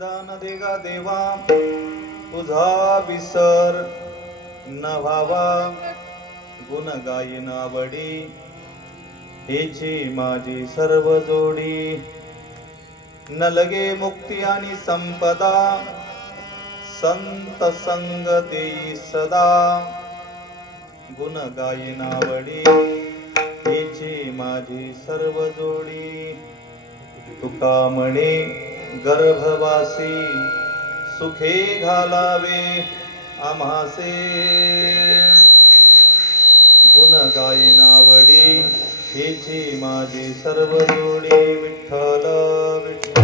निदान देगा देवा तुझा विसर न व्हावा गुण गायन आवडी हेची माझी सर्व जोडी न लगे मुक्ती आणि संपदा संत संग देई सदा गुण गायन आवडी हेची माझी सर्व जोडी तुका म्हणे गर्भवासी सुखे घालावे आम्हासे गुण गायन आवडी हेची माझी सर्व जोडी विठ्ठल विठ्ठल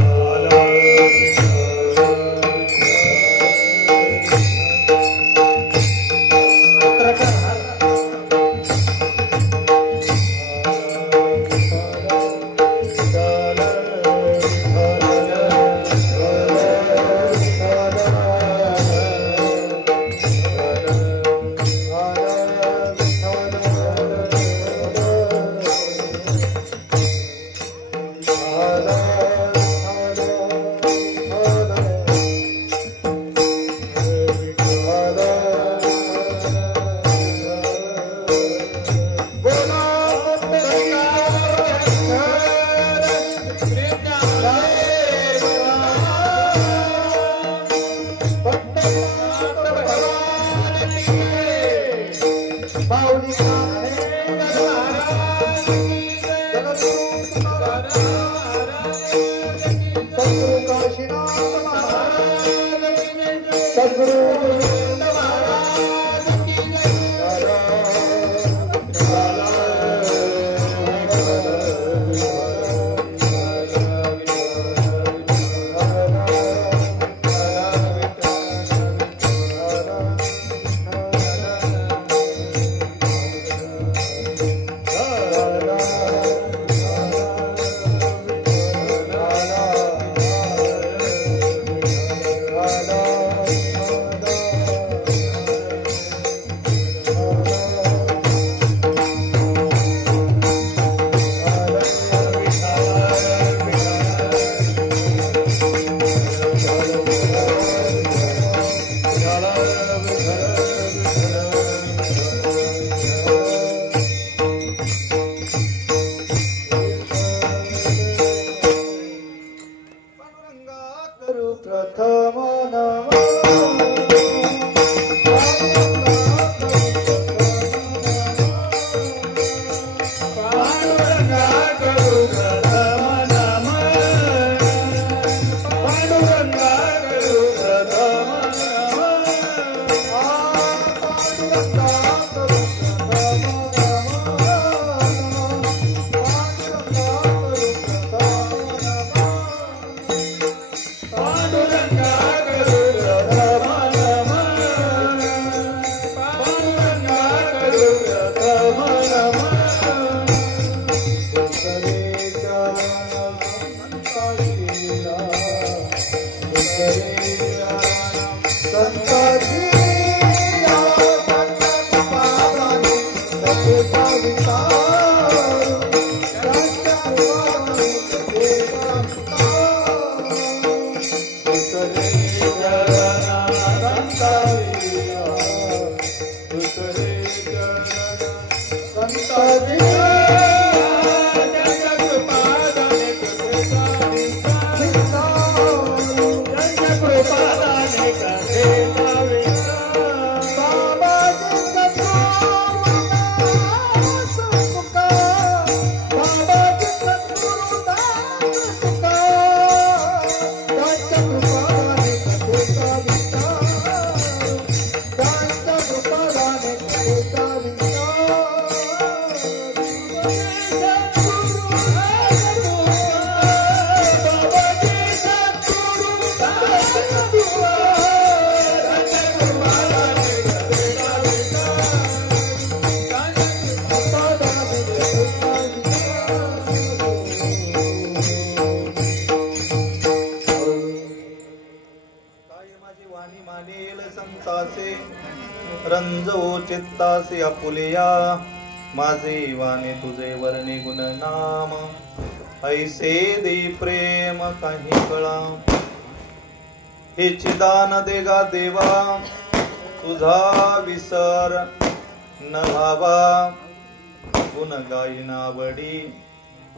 रंजो चित्तासी आपुलिया माझे वाणे तुझे वर्णे गुण नाम ऐसे दे प्रेम काही कळा हेची दान देगा देवा, तुझा विसर न व्हावा. गुण गायीना आवडी,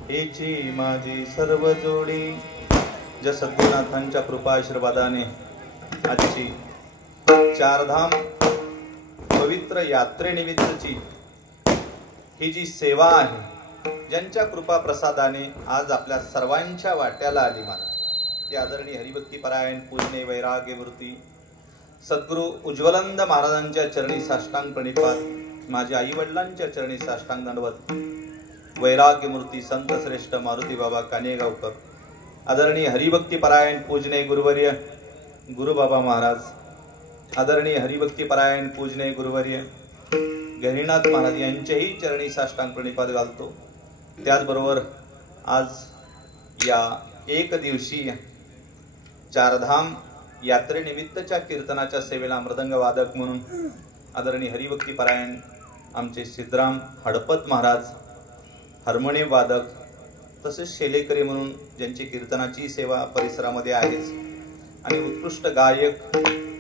हेची माझी सर्व जोडी. ज्या सद्गुरुनाथांच्या कृपा आशीर्वादाने आजची चारधाम पवित्र यात्रेनिमित्तची ही जी सेवा आहे, ज्यांच्या कृपा प्रसादाने आज आपल्या सर्वांच्या वाट्याला आली महाराज, ते आदरणीय हरिभक्तीपरायण पूजनीय वैराग्यमूर्ती सद्गुरु उज्ज्वलानंद महाराजांच्या चरणी साष्टांग प्रणिपात, माझ्या आई वडिलांच्या चरणी साष्टांग दंडवत. वैराग्यमूर्ती संत श्रेष्ठ मारुती बाबा कानेगावकर, आदरणीय हरिभक्तीपरायण पूजनीय गुरुवर्य गुरुबाबा महाराज, आदरणीय हरिभक्तीपरायण पूजनीय गुरुवर्य गहिनीनाथ महाराज यांच्याही चरणी साष्टांग प्रणिपात घालतो. त्याचबरोबर आज या एक दिवसीय चारधाम यात्रेनिमित्तच्या कीर्तनाच्या सेवेला मृदंग वादक म्हणून आदरणीय हरिभक्तीपरायण आमचे सिद्धराम हडपत महाराज, हार्मोनियम वादक, तसेच शेलेकरी म्हणून ज्यांची कीर्तनाची सेवा परिसरामध्ये आहेच, आणि उत्कृष्ट गायक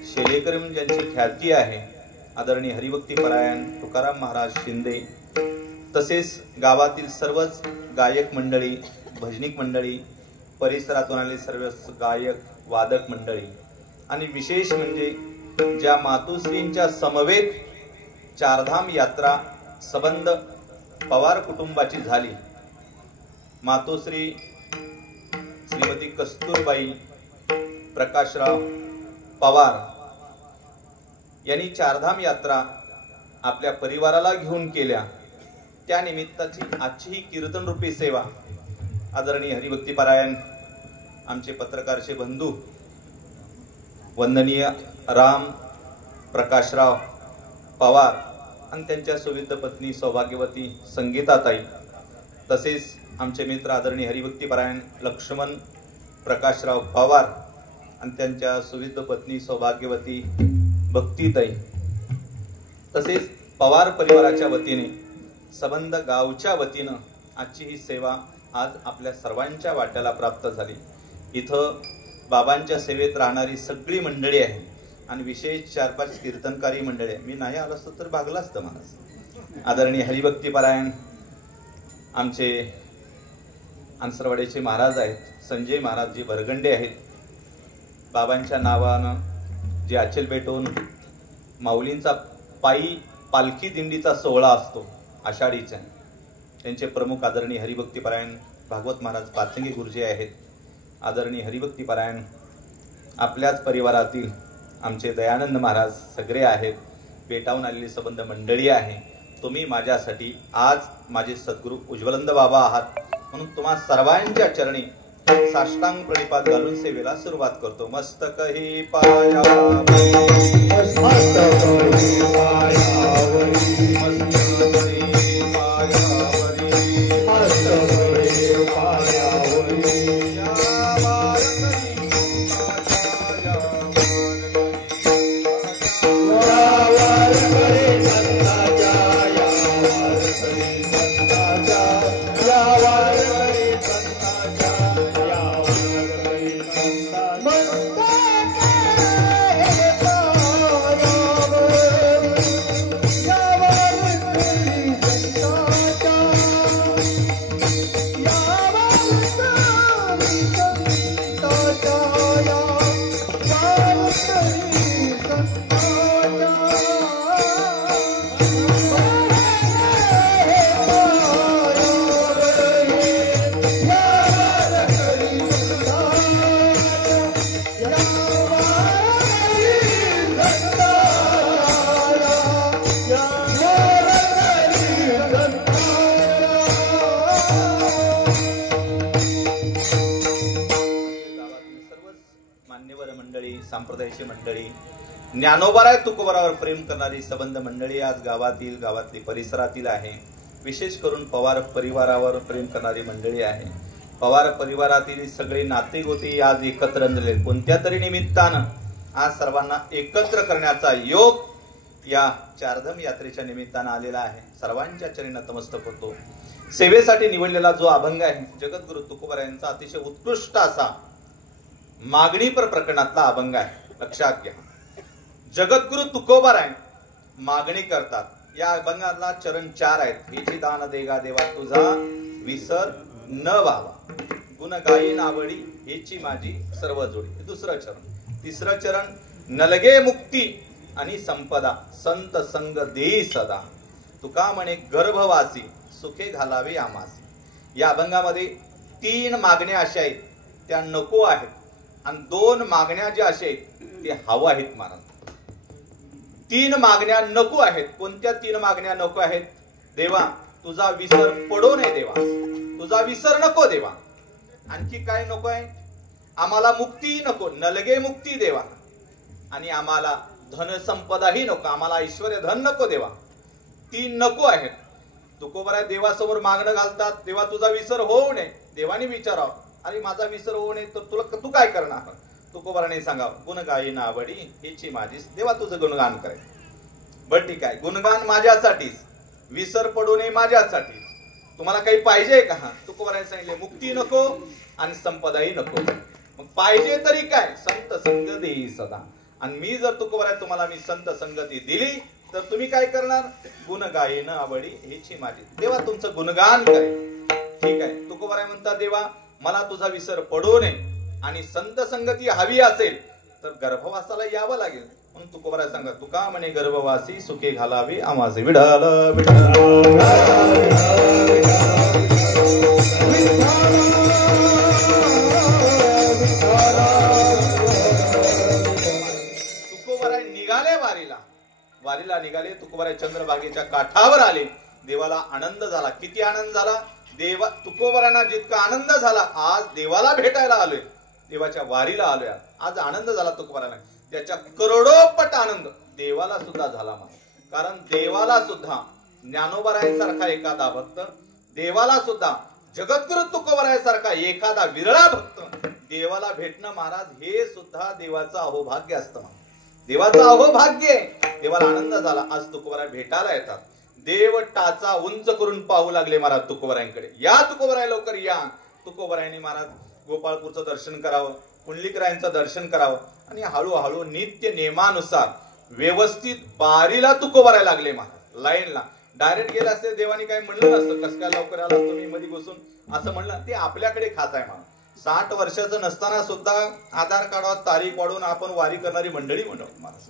शेलेकरी म्हणून ज्यांची ख्याती आहे आदरणीय हरिभक्तीपरायण तुकाराम महाराज शिंदे, तसेच गावातील सर्वच गायक मंडळी, भजनिक मंडळी, परिसरातून आलेले सर्व गायक वादक मंडळी, आणि विशेष म्हणजे ज्या मातोश्रींच्या समवेत चारधाम यात्रा संबंध पवार कुटुंबाची झाली, मातोश्री श्रीमती कस्तुरबाई प्रकाशराव पवार यांनी चारधाम यात्रा आपल्या परिवाराला घेऊन केल्या, त्या निमित्ताची आजची ही कीर्तन रूपी सेवा आदरणीय हरिभक्तीपरायण आमचे पत्रकारचे बंधू वंदनीय राम प्रकाशराव पवार आणि त्यांच्या सुविध पत्नी सौभाग्यवती संगीताताई, तसेच आमचे मित्र आदरणीय हरिभक्तीपरायण लक्ष्मण प्रकाशराव पवार आणि त्यांच्या सुविध पत्नी सौभाग्यवती भक्तीताई, तसेच पवार परिवाराच्या वतीने संबंध गावच्या वतीनं आजची ही सेवा आज आपल्या सर्वांच्या वाट्याला प्राप्त झाली. इथं बाबांच्या सेवेत राहणारी सगळी मंडळी आहे आणि विशेष 4-5 कीर्तनकारी मंडळी आहे. मी नाही आलो असतो तर भागला असतं माणूस. आदरणीय हरिभक्तीपरायण आमचे आंसरवाड्याचे महाराज आहेत, संजय महाराज जी भरगंडे आहेत, बाबांच्या नावानं जे आचल पेटवून माऊलींचा पायी पालखी दिंडीचा सोहळा असतो आषाढीचा, त्यांचे प्रमुख आदरणीय हरिभक्तीपरायण भागवत महाराज पाचंगी गुरुजी आहेत. आदरणीय हरिभक्तीपरायण आपल्याच परिवारातील आमचे दयानंद महाराज सगळे आहेत. भेटावून आलेली संबंध मंडळी आहे. तुम्ही माझ्यासाठी आज माझे सद्गुरू उज्ज्वलानंद बाबा आहात, म्हणून तुम्हा सर्वांच्या चरणी साष्टांग प्रणिपात घालून सेवेला सुरुवात करतो. मस्तक हे पायावरी, मस्तक हे पायावरी, मस्तक हे पायावरी, मस्तक हे पायावरी, या वारकरी माझ्या वारकरी संताच्या, या वारकरी संताच्या, या वारकरी संताच्या, या वारकरी संताच्या. संप्रदायाची मंडळी, ज्ञानोबाराय तुकोबारावर प्रेम करणारी संबंध मंडळी आज गावातली परिसरातील आहे. विशेष करून पवार परिवारावर प्रेम करणारी मंडळी आहे. पवार परिवारातील सगळे नाते गोते आज एकत्र आणले. कोणत्या तरी निमित्तानं आज सर्वांना एकत्र करण्याचा योग या चारधाम यात्रेच्या निमित्तानं आलेला आहे. सर्वांच्या चरणी नतमस्तक होतो. सेवेसाठी निवडलेला जो अभंग आहे जगद्गुरु तुकोबारायांचा अतिशय उत्कृष्ट असा मागणी पर प्रकरणातला अभंग आहे, लक्षात घ्या. जगद्गुरु तुकोबाराय मागणी करतात. या अभंगाला चरण 4 आहेत. हेची दान देगा देवा तुझा विसर न व्हावा, गुण गायीन आवडी हेची माझी सर्व जोडी. दुसरं चरण. तिसरं चरण नलगे मुक्ती आणि संपदा संत संग देई सदा, तुका म्हणे गर्भवासी सुखे घालावे आमासी. या अभंगामध्ये 3 मागण्या अशा आहेत त्या नको आहेत आणि 2 मागण्या ज्या अशा आहेत ते हवं आहेत महाराज. 3 मागण्या नको आहेत. कोणत्या 3 मागण्या नको आहेत? देवा तुझा विसर पडो नये देवा, तुझा विसर नको देवा. आणखी काय नको आहे? आम्हाला मुक्ती नको, नलगे मुक्ती देवा. आणि आम्हाला धन संपदाही नको, आम्हाला ऐश्वर्य धन नको देवा. 3 नको आहेत. तुकोबाराय देवासमोर मागणं घालतात, देवा तुझा विसर होऊ नये. देवाने विचारावं, अरे माझा विसर होऊ नये तर तुला तू काय करणार? तुकोबाराने सांगावं, गुण गायीन आवडी हेची माझी, देवा तुझं गुणगान करायचं. बर ठीक आहे, गुणगान माझ्यासाठीच, विसर पडू नये माझ्यासाठी. तुम्हाला काही पाहिजे का? तुकोबाराने सांगितले मुक्ती नको आणि संपदाही नको. मग पाहिजे तरी काय? संत संग देई सदा. आणि मी जर तुकोबाराय तुम्हाला मी संत संगती दिली तर तुम्ही काय करणार? गुण गायीन आवडी हेची माझी, देवा तुमचं गुणगान करेल. ठीक आहे. तुकोबाराय म्हणतात, देवा मला तुझा विसर पडू नये आणि संत संगती हवी असेल तर गर्भवासाला यावं लागेल. म्हणून तुकोबाराय सांगा, तुका म्हणे गर्भवासी सुखे घालावे आमासे. विठ्ठल विठ्ठल तुकोबाराय निघाले वारीला निघाले. तुकोबाराय चंद्रभागेच्या काठावर आले. देवाला आनंद झाला. किती आनंद झाला? देवा तुकोबारायांना जितका आनंद झाला, आज देवाला भेटायला आलोय, देवाच्या वारीला आलोय, आज आनंद झाला तुकोबारायांना. त्याच्या करोडोपट आनंद देवाला सुद्धा झाला. कारण देवाला सुद्धा ज्ञानोबारायांसारखा एखादा भक्त, देवाला सुद्धा जगद्गुरु तुकोबारायांसारखा एखादा विरळा भक्त देवाला भेटणं महाराज, हे सुद्धा देवाचं अहोभाग्य असतं. देवाचं अहोभाग्य. देवाला आनंद झाला. आज तुकोबाराय भेटायला येतात. देव टाचा उंच करून पाहू लागले महाराज तुकोबारायांकडे. या तुकोबाराय लवकर या. तुकोबारायांनी महाराज गोपाळपूरचं दर्शन करावं, पुंडलिकरायांचं दर्शन करावं आणि हळूहळू नित्य नियमानुसार व्यवस्थित बारीला तुकोबाराय लागले महाराज, लाईनला. डायरेक्ट गेला असते देवानी काही म्हणलं नसतं, कस काय लवकर आला तुम्ही मध्ये बसून असं म्हणलं. ते आपल्याकडे खात आहे महाराज. 60 वर्षाचं नसताना सुद्धा आधार कार्डावर तारीख वाढवून आपण वारी करणारी मंडळी म्हणतो महाराज.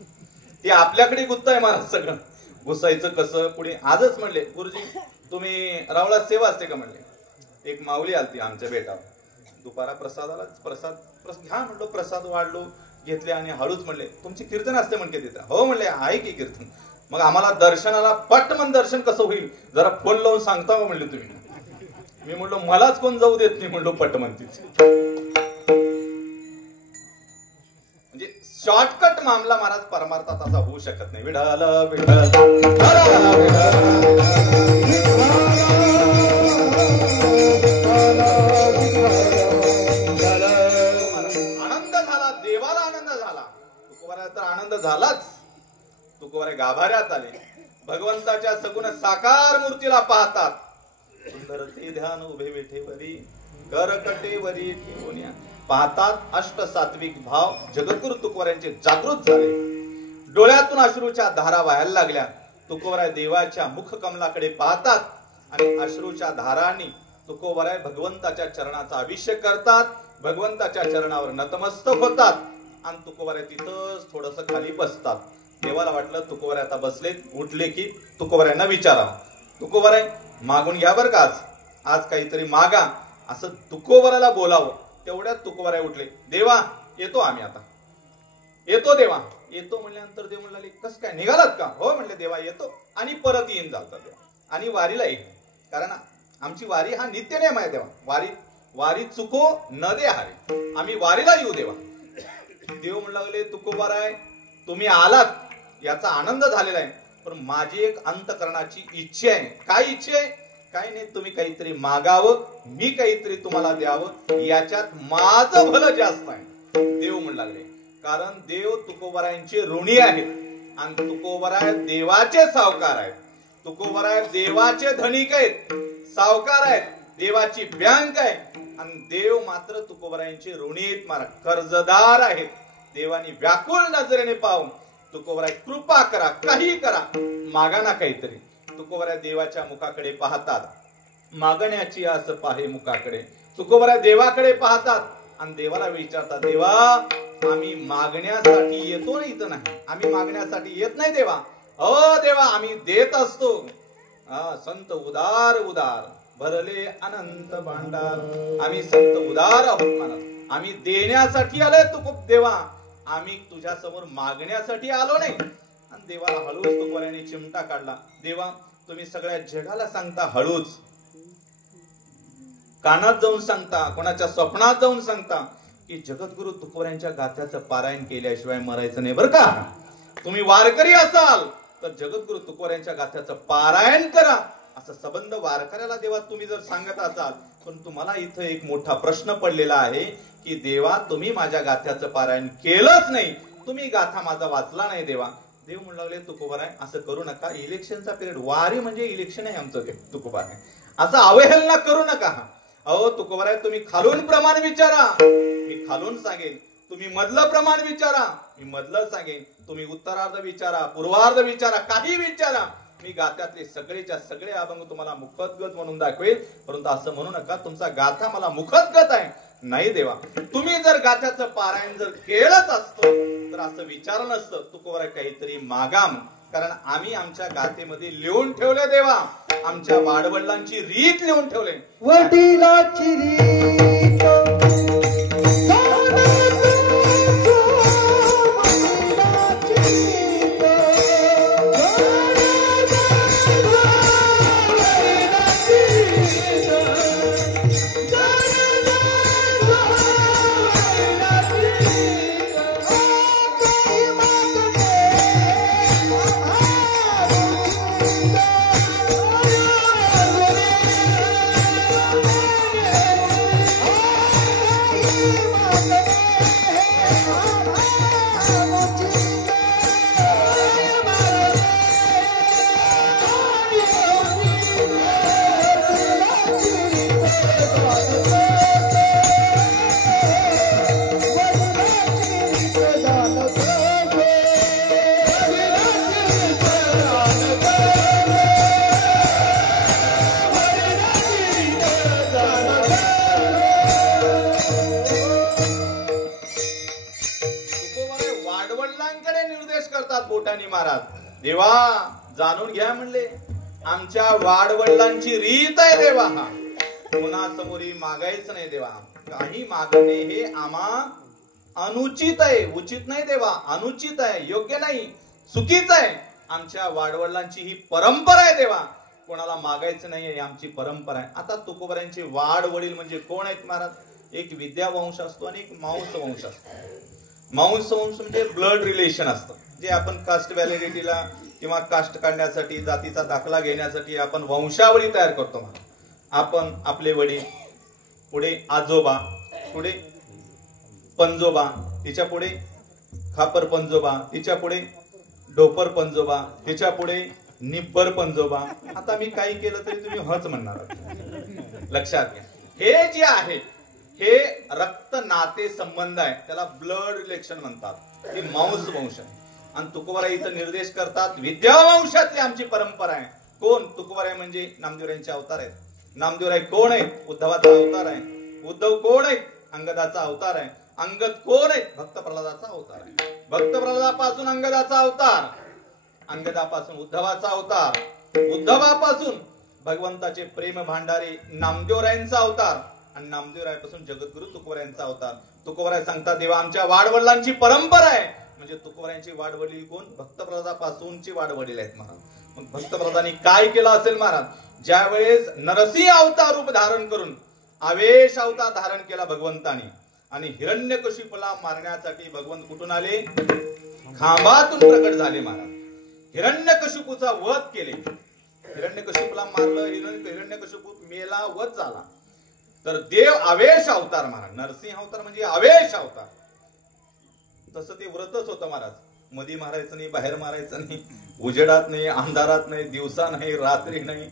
ते आपल्याकडे गुत्त आहे महाराज. सगळं घुसायचं कसं पुढे. आजच म्हणले, गुरुजी तुम्ही रावळात सेवा असते का म्हणले. एक माऊली आलती आमच्या बेटावर. दुपारा प्रसादाला प्रसाद घ्या म्हणलो. प्रसाद वाढलो, घेतले आणि हळूच म्हणले, तुमची कीर्तन असते म्हणते तिथं. हो म्हणले, आहे की कीर्तन. मग आम्हाला दर्शनाला पटमन दर्शन कसं होईल जरा फोन लावून सांगता का म्हणले तुम्ही. मी म्हणलो मलाच कोण जाऊ देत नाही म्हणलो पटमन तिथे. म्हणजे शॉर्टकट मामला महाराज परमार्थात असा होऊ शकत नाही. विठ्ठल विठ्ठल आनंद झाला. देवाला आनंद झाला. तुकोबाराय तर आनंद झालाच. तुकोबाराय गाभाऱ्यात आले. भगवंताच्या सगुण साकार मूर्तीला पाहतात. सुंदर ते ध्यान उभे विठेवरी करकटेवरी ठेवून पाहतात. अष्ट सात्विक भाव जगद्गुरु तुकोबारायांचे जागृत झाले. डोळ्यातून अश्रूच्या धारा वाहायला लागल्या. तुकोबाराय देवाच्या मुख कमलाकडे पाहतात आणि अश्रूच्या धारांनी तुकोबाराय भगवंताच्या चरणाचा अभिषेक करतात. भगवंताच्या चरणावर नतमस्तक होतात आणि तुकोबाराय तिथंच थोडस खाली बसतात. देवाला वाटलं तुकोबाराय आता बसलेत, उठले की तुकोबारायांना विचारावं, तुकोबाराय मागून घ्या बरं का, आज काहीतरी मागा, असं तुकोबारायला बोलावं. तेवढ्यात तुकोबाराय उठले. देवा येतो आम्ही आता, येतो देवा येतो म्हणल्यानंतर देव म्हणले, कस काय निघालात का? हो म्हणले, देवा येतो आणि परत येईन चालतात देवा आणि वारीला येईल. कारण आमची वारी हा नित्य नियम आहे देवा. वारी चुको न दे हारे, आम्ही वारीला येऊ देवा. देव म्हणू लागले, तुकोबाराय तुम्ही आलात याचा आनंद झालेला आहे, पण माझी एक अंतकरणाची इच्छा आहे. काय इच्छा आहे? काही नाही, तुम्ही काहीतरी मागावं, मी काहीतरी तुम्हाला द्यावं, याच्यात माझं भलं जास्त आहे. देव म्हणू लागले, कारण देव तुकोबारायांचे ऋणी आहेत आणि तुकोबाराय देवाचे सावकार आहेत. तुकोबाराय देवाचे धनिक आहेत, सावकार आहेत, देवाची बँक आहे. आणि देव मात्र तुकोबरायांचे ऋणीत महाराज, कर्जदार आहेत. देवानी व्याकुळ नजरेने पाहून तुकोबराय कृपा करा, काही करा, मागा ना काहीतरी. तुकोबराय देवाच्या मुखाकडे पाहतात, मागण्याची आस पाहे मुखाकडे. तुकोबराय देवाकडे पाहतात आणि देवाला विचारतात, देवा आम्ही मागण्यासाठी येतो ना, इथं नाही, आम्ही मागण्यासाठी येत नाही देवा. देवा आम्ही देत असतो. संत उदार उदार भरले अनंत भांडार. आम्ही संत उदार आहोत म्हणत, आम्ही देण्यासाठी आलोय तू देवा, आम्ही तुझ्या समोर मागण्यासाठी आलो नाही. आणि देवाला हळूच तुकोबरायांनी चिमटा काढला. देवा तुम्ही सगळ्या जगाला सांगता हळूच, कानात जाऊन सांगता, कोणाच्या स्वप्नात जाऊन सांगता की जगद्गुरु तुकोबरायांच्या गाथ्याचं पारायण केल्याशिवाय मरायचं नाही बरं का. तुम्ही वारकरी असाल तर जगद्गुरु तुकोबरायांच्या गाथ्याचं पारायण करा, असं संबंध वारकऱ्याला देवा तुम्ही जर सांगत असाल. पण तुम्हाला इथं एक मोठा प्रश्न पडलेला आहे की देवा तुम्ही माझ्या गाथ्याचं पारायण केलंच नाही, तुम्ही गाथा माझा वाचला नाही देवा. देव म्हणू लागले तुकोबराय असं करू नका, इलेक्शनचा पिरियड, वारी म्हणजे इलेक्शन आहे आमचं ते तुकोबराय, असं अवहेलना करू नका. तुकोबराय तुम्ही खालून प्रमाण विचारा, मी खालून सांगेन. तुम्ही मधलं प्रमाण विचारा, मी मधलं सांगेन. तुम्ही उत्तरार्ध विचारा, पूर्वार्ध विचारा, काही विचारा, मी गाथ्यातले सगळेच्या सगळे अभंग तुम्हाला मुखोद्गत म्हणून दाखवेल. परंतु असं म्हणू नका तुमचा गाथा मला मुखोद्गत आहे. नाही देवा, तुम्ही जर गाथ्याचं पारायण जर केलंच असतं तर असं विचार नसतं तुकोबराय काहीतरी मागाम. कारण आम्ही आमच्या गाथेमध्ये लिहून ठेवले देवा, आमच्या वाडवडिलांची रीत लिहून ठेवले. वडिलांची रीत महाराज. देवा जाणून घ्या म्हणले, आमच्या वाडवडिलांची रीत आहे देवा, हा कुणासमोरी मागायचं नाही देवा. काही मागणे हे आम्हा अनुचित आहे, उचित नाही देवा, अनुचित आहे, योग्य नाही, चुकीच आहे. आमच्या वाडवडिलांची ही परंपरा आहे देवा, कोणाला मागायचं नाही ही आमची परंपरा आहे. आता तुकोबरायांचे वाडवडील म्हणजे कोण आहेत महाराज? एक विद्यावंश असतो आणि एक मांस वंश असतो. मांस वंश म्हणजे ब्लड रिलेशन असतं, जे आपण कास्ट व्हॅलिडिटीला किंवा कास्ट काढण्यासाठी, जातीचा दाखला घेण्यासाठी आपण वंशावळी तयार करतो. आपण आपले वडील, पुढे आजोबा, पुढे पंजोबा, तिच्या पुढे खापर पंजोबा, तिच्या पुढे डोपर पंजोबा, तिच्या पुढे निब्बर पंजोबा. आता मी काही केलं तरी तुम्ही हच म्हणणार, लक्षात घ्या. हे जे आहे हे रक्त नाते संबंध आहे, त्याला ब्लड रिलेशन म्हणतात, हे मांस वंश. आणि तुकोबराय इथं निर्देश करतात विद्यावंशातली आमची परंपरा आहे. कोण? तुकोबराय म्हणजे नामदेवरायांचे अवतार आहेत. नामदेवराय कोण आहेत? उद्धवाचा अवतार आहे. उद्धव कोण आहेत? अंगदाचा अवतार आहे. अंगद कोण आहेत? भक्त प्रल्हादाचा अवतार आहे. भक्त प्रल्हादापासून अंगदाचा अवतार, अंगदापासून उद्धवाचा अवतार, उद्धवापासून भगवंताचे प्रेम भांडारे नामदेवरायांचा अवतार, आणि नामदेवरायापासून जगद्गुरु तुकोबरायांचा अवतार. तुकोबराय सांगतात देवा आमच्या वाडवडिलांची परंपरा आहे. म्हणजे तुकोबरायांची वाडवडील कोण? भक्त प्रल्हादापासूनची वाडवडील आहेत महाराज. मग भक्त प्रल्हादांनी काय केलं असेल महाराज? ज्या वेळेस नरसिंह अवतार रूप धारण करून आवेश अवतार धारण केला भगवंतानी, आणि हिरण्यकशिपूला मारण्यासाठी भगवंत कुठून आले? खांबातून प्रकट झाले महाराज. हिरण्यकशिपूचा वध केले, हिरण्यकशिपूला मारलं, हिरण्यकशिपू मेला, वध झाला. तर देव आवेश अवतार महाराज, नरसिंह अवतार म्हणजे आवेश अवतार. तसं ते व्रतच होतं महाराज. मध्ये मारायचं नाही, बाहेर मारायचं नाही, उजेडात नाही, अंधारात नाही, दिवसा नाही, रात्री नाही,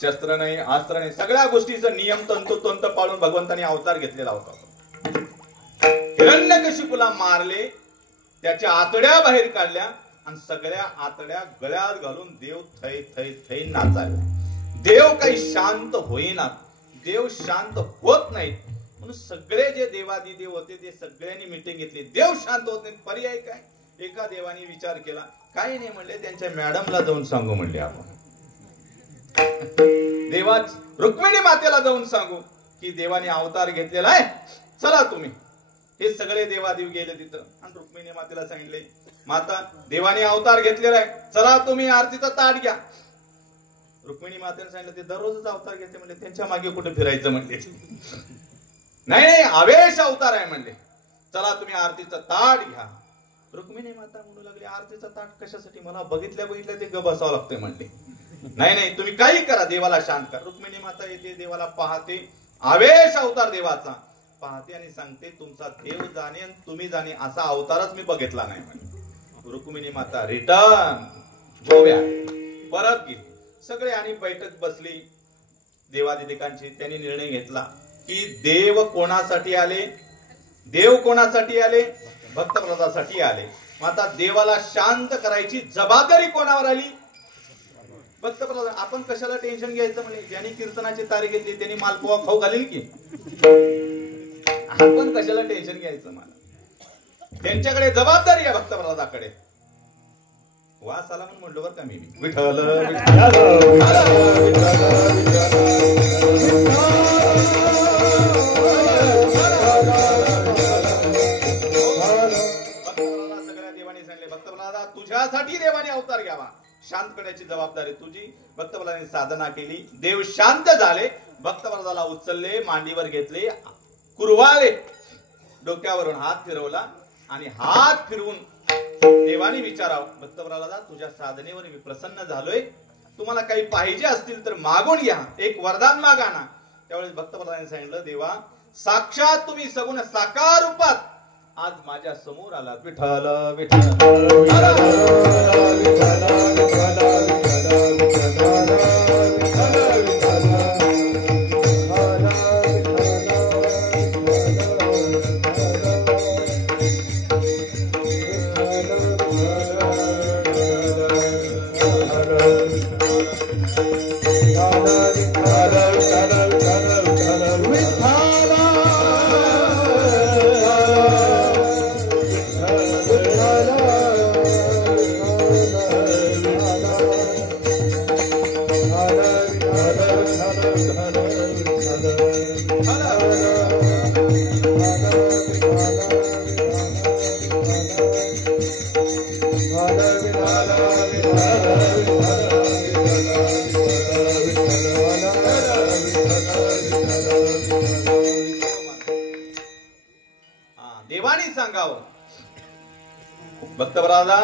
शस्त्र नाही, अस्त्र नाही, सगळ्या गोष्टीचं नियम तंतोतंत पाळून भगवंतानी अवतार घेतलेला होता. हिरण्यकशिपूला मारले, त्याच्या आतड्या बाहेर काढल्या आणि सगळ्या आतड्या गळ्यात घालून देव थै थै थै नाचायला. देव काही शांत होईनात, देव शांत होत नाहीत. म्हणून सगळे जे देवादिदेव होते ते सगळ्यांनी मिटिंग घेतली. देव शांत होत नाही, पर्याय काय? एका देवाने विचार केला, काही नाही म्हणले, त्यांच्या मॅडमला जाऊन सांगू म्हणले. आपण देवा रुक्मिणी मातेला जाऊन सांगू की देवाने अवतार घेतलेला आहे, चला तुम्ही. हे सगळे देवादेव गेले तिथं आणि रुक्मिणी मातेला सांगितले, माता देवाने अवतार घेतलेला आहे, चला तुम्ही आरतीचा ताट घ्या. रुक्मिणी मातेने सांगितलं, ते दररोजच अवतार घेते म्हणले, त्यांच्या मागे कुठे फिरायचं म्हणले. नाही नाही, आवेश अवतार आहे म्हणले, चला तुम्ही आरतीचा ताट घ्या. रुक्मिणी माता म्हणू लागली, आरतीचा ताट कशासाठी? मला बघितल्या ते ग बसावं लागतंय म्हणले. नाही नाही, तुम्ही काही करा, देवाला शांत करा. रुक्मिणी माता येते, देवाला पाहते, आवेश अवतार देवाचा पाहते आणि सांगते, तुमचा देव जाणे आणि तुम्ही जाणे असा अवतारच मी बघितला नाही म्हणे. रुक्मिणी माता रिटर्न गोव्या परत गेली. सगळे आणि बैठक बसली देवादिदेकांची. त्यांनी निर्णय घेतला की देव कोणासाठी आले? देव कोणासाठी आले? भक्तप्रदासाठी आले. आता देवाला शांत करायची जबाबदारी कोणावर आली? भक्तप्रदान. आपण कशाला टेन्शन घ्यायचं म्हणे, ज्यांनी कीर्तनाची तारीख घेतली त्यांनी मालपोहा खाऊ घालील की. आपण कशाला टेन्शन घ्यायचं? मला त्यांच्याकडे जबाबदारी आहे, भक्तप्रदानाकडे. वास आला म्हणून म्हणलो बरं का मी, विठ्ठल सगळ्या देवाने सांगितले, भक्तप्रदाना तुझ्यासाठी देवाने अवतार घ्यावा, शांत करण्याची जबाबदारी तुझी. भक्तप्रदानाने साधना केली, देव शांत झाले. भक्तप्रदानाला उचलले, मांडीवर घेतले, कुरवाळे, डोक्यावरून हात फिरवला आणि हात फिरवून देवाने विचारावं, भक्तप्रदाना तुझ्या साधनेवर मी प्रसन्न झालोय, तुम्हाला काही पाहिजे असतील तर मागून घ्या, एक वरदान मागा ना. त्यावेळेस भक्तप्रदानाने सांगितलं, देवा साक्षात तुम्ही सगुण साकार रूपात आज माझ्या समोर आलात. विठ्ठल देवानी सांगावं, भक्तप्रदाना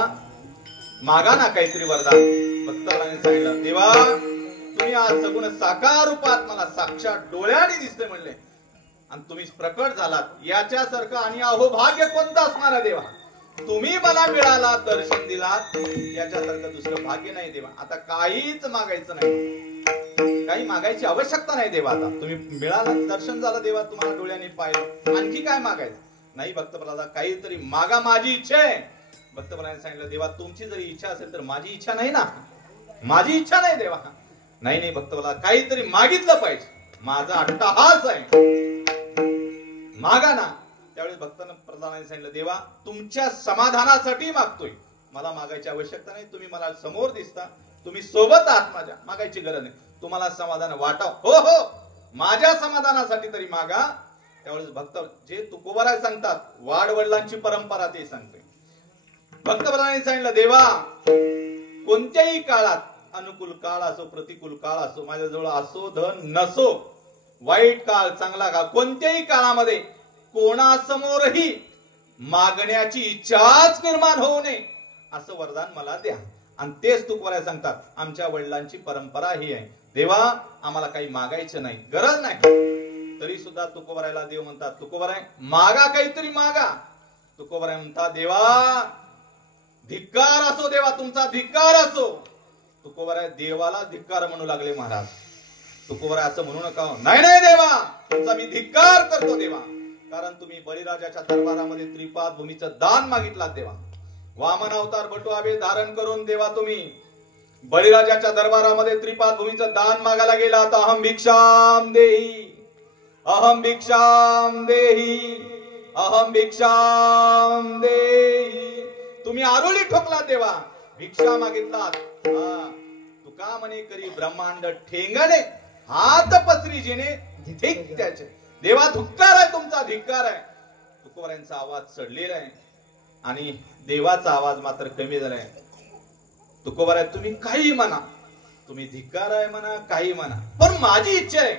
मागा ना काहीतरी वरदान. भक्तप्रदानाने सांगितलं, देवा तुम्ही आज सगुण साकार रूपात मला साक्षात डोळ्याने दिसते म्हणले आणि तुम्ही प्रकट झालात, याच्यासारखं आणि अहोभाग्य कोणतं असणार आहे देवा? तुम्ही मला मिळाला, दर्शन दिलात, याच्यासारखं दुसरं भाग्य नाही देवा. आता काहीच मागायचं नाही, काही मागायची आवश्यकता नाही देवा. आता तुम्ही मिळाला, दर्शन झालं देवा, तुम्हाला डोळ्याने पाहिलं, आणखी काय मागायचं नाही. भक्तप्रदाना काहीतरी मागा, माझी इच्छा आहे. भक्तप्रदानाने सांगितलं, देवा तुमची जरी इच्छा असेल तर माझी इच्छा नाही ना, माझी इच्छा नाही देवा. नाही नाही भक्तप्रदाना काहीतरी मागितलं पाहिजे, माझा अट्टहास आहे, मागा ना. त्यावेळेस भक्तप्रदानाने सांगितलं, देवा तुमच्या समाधानासाठी मागतोय, मला मागायची आवश्यकता नाही. तुम्ही मला समोर दिसता, तुम्ही सोबत आहात माझ्या, मागायची गरज नाही. तुम्हाला समाधान वाटाव, हो हो, माझ्या समाधानासाठी तरी मागा. त्यावेळेस भक्त जे तुकोबाराय सांगतात, वाडवडिलांची परंपरा ते सांगते. भक्तप्रदानाने सांगितलं, देवा कोणत्याही काळात, अनुकूल काळ असो प्रतिकूल काळ असो, माझ्याजवळ असो धन नसो, वाईट काळ चांगला काळ, कोणत्याही काळामध्ये कोणासमोरही मागण्याची इच्छाच निर्माण होऊ नये असं वरदान मला द्या. आणि तेच तुकोबाराय सांगतात, आमच्या वडिलांची परंपरा ही आहे, देवा आम्हाला काही मागायचं नाही, गरज नाही. तरी सुद्धा तुकोबारायला देव म्हणतात, तुकोबाराय मागा, काहीतरी मागा. तुकोबाराय म्हणतात, देवा धिक्कार असो, देवा तुमचा धिक्कार असो. तुकोबाराय देवाला धिक्कार म्हणू लागले महाराज. तुकोबर असं म्हणू नका. नाही नाही देवा, तुमचा मी धिक्कार करतो देवा, कारण तुम्ही बळीराजाच्या दरबारामध्ये त्रिपाद भूमीचं दान मागितलात देवा. वामन अवतार बटू आबे धारण करून देवा तुम्ही बळीराजाच्या दरबारामध्ये त्रिपाद भूमीचं दान मागायला गेलात. अहम भिक्षाम देही, अहम भिक्षाम देही, अहम भिक्षाम देही. तुम्ही आरोळी ठोकलात देवा, भिक्षा मागितलात. तुका म्हणे करी ब्रह्मांड ठेंगणे, हात पसरी जेणे धिक त्याचे. देवा धिक्कार आहे, तुमचा धिक्कार आहे. तुकोबरायांचा आवाज चढलेला आहे आणि देवाचा आवाज मात्र कमी झालाय. तुकोबर आहे, तुम्ही काही म्हणा, तुम्ही धिक्कार आहे म्हणा, काही म्हणा, पण माझी इच्छा आहे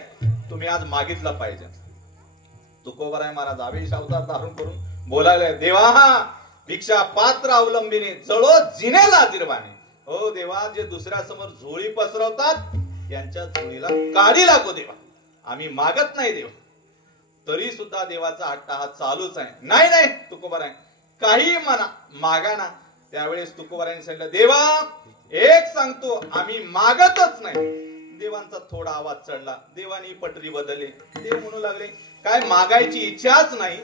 तुम्ही आज मागितलं पाहिजे. तुकोबर आहे महाराज आवेश अवतार धारण करून बोलायला, देवा भिक्षा पात्र अवलंबीने जळो जिने लाजिरवाने. हो देवा, जे दुसऱ्या समोर झोळी पसरवतात यांच्या झोळीला काढी लागो देवा. आम्ही मागत नाही देवा, तरी सुद्धा देवाचा हट्टा हा चालूच आहे. नाही नाही तुकोबर आहे, काही म्हणा, मागा ना. त्यावेळेस तुकोबरायांनी सांगितलं, देवा एक सांगतो, आम्ही मागतच नाही. देवांचा थोडा आवाज चढला, देवानी पटरी बदलली. देव म्हणू लागले, काय मागायची इच्छाच नाही,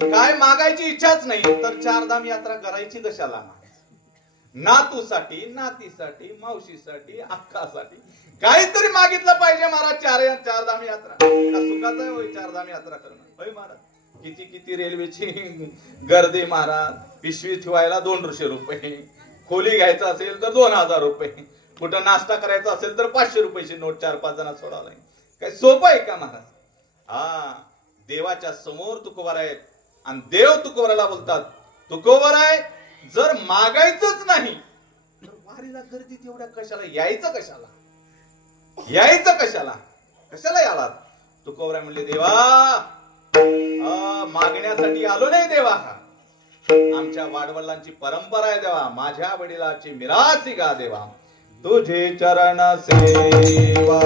काय मागायची इच्छाच नाही तर चारधाम यात्रा करायची कशाला? नातूसाठी, नातीसाठी, मावशीसाठी, अक्कासाठी काहीतरी मागितलं पाहिजे महाराज. चारधाम यात्रा सुखाचा होय, चारधाम यात्रा करणं होय महाराज. किती किती रेल्वेची गर्दी महाराज. पिशवी ठेवायला 200 रुपये, खोली घ्यायचं असेल तर 2000 रुपये, कुठं नाश्ता करायचा असेल तर 500 रुपयाची नोट 4-5 जणांना सोडावलाय. काय सोपं आहे का महाराज? देवाच्या समोर तुकोबर आहेत आणि देव तुकोबराला बोलतात, तुकोबर आहे जर मागायचंच नाही तर वारीला गर्दी तेवढ्या कशाला, यायचं कशाला, यायचं कशाला, कशाला याला? तुकोबर म्हणले, देवा मागण्यासाठी आलो नाही देवा, आमच्या वाडवडिलांची परंपरा आहे देवा, माझ्या वडिलाची मिरासी गा देवा. तुझे चरण सेवा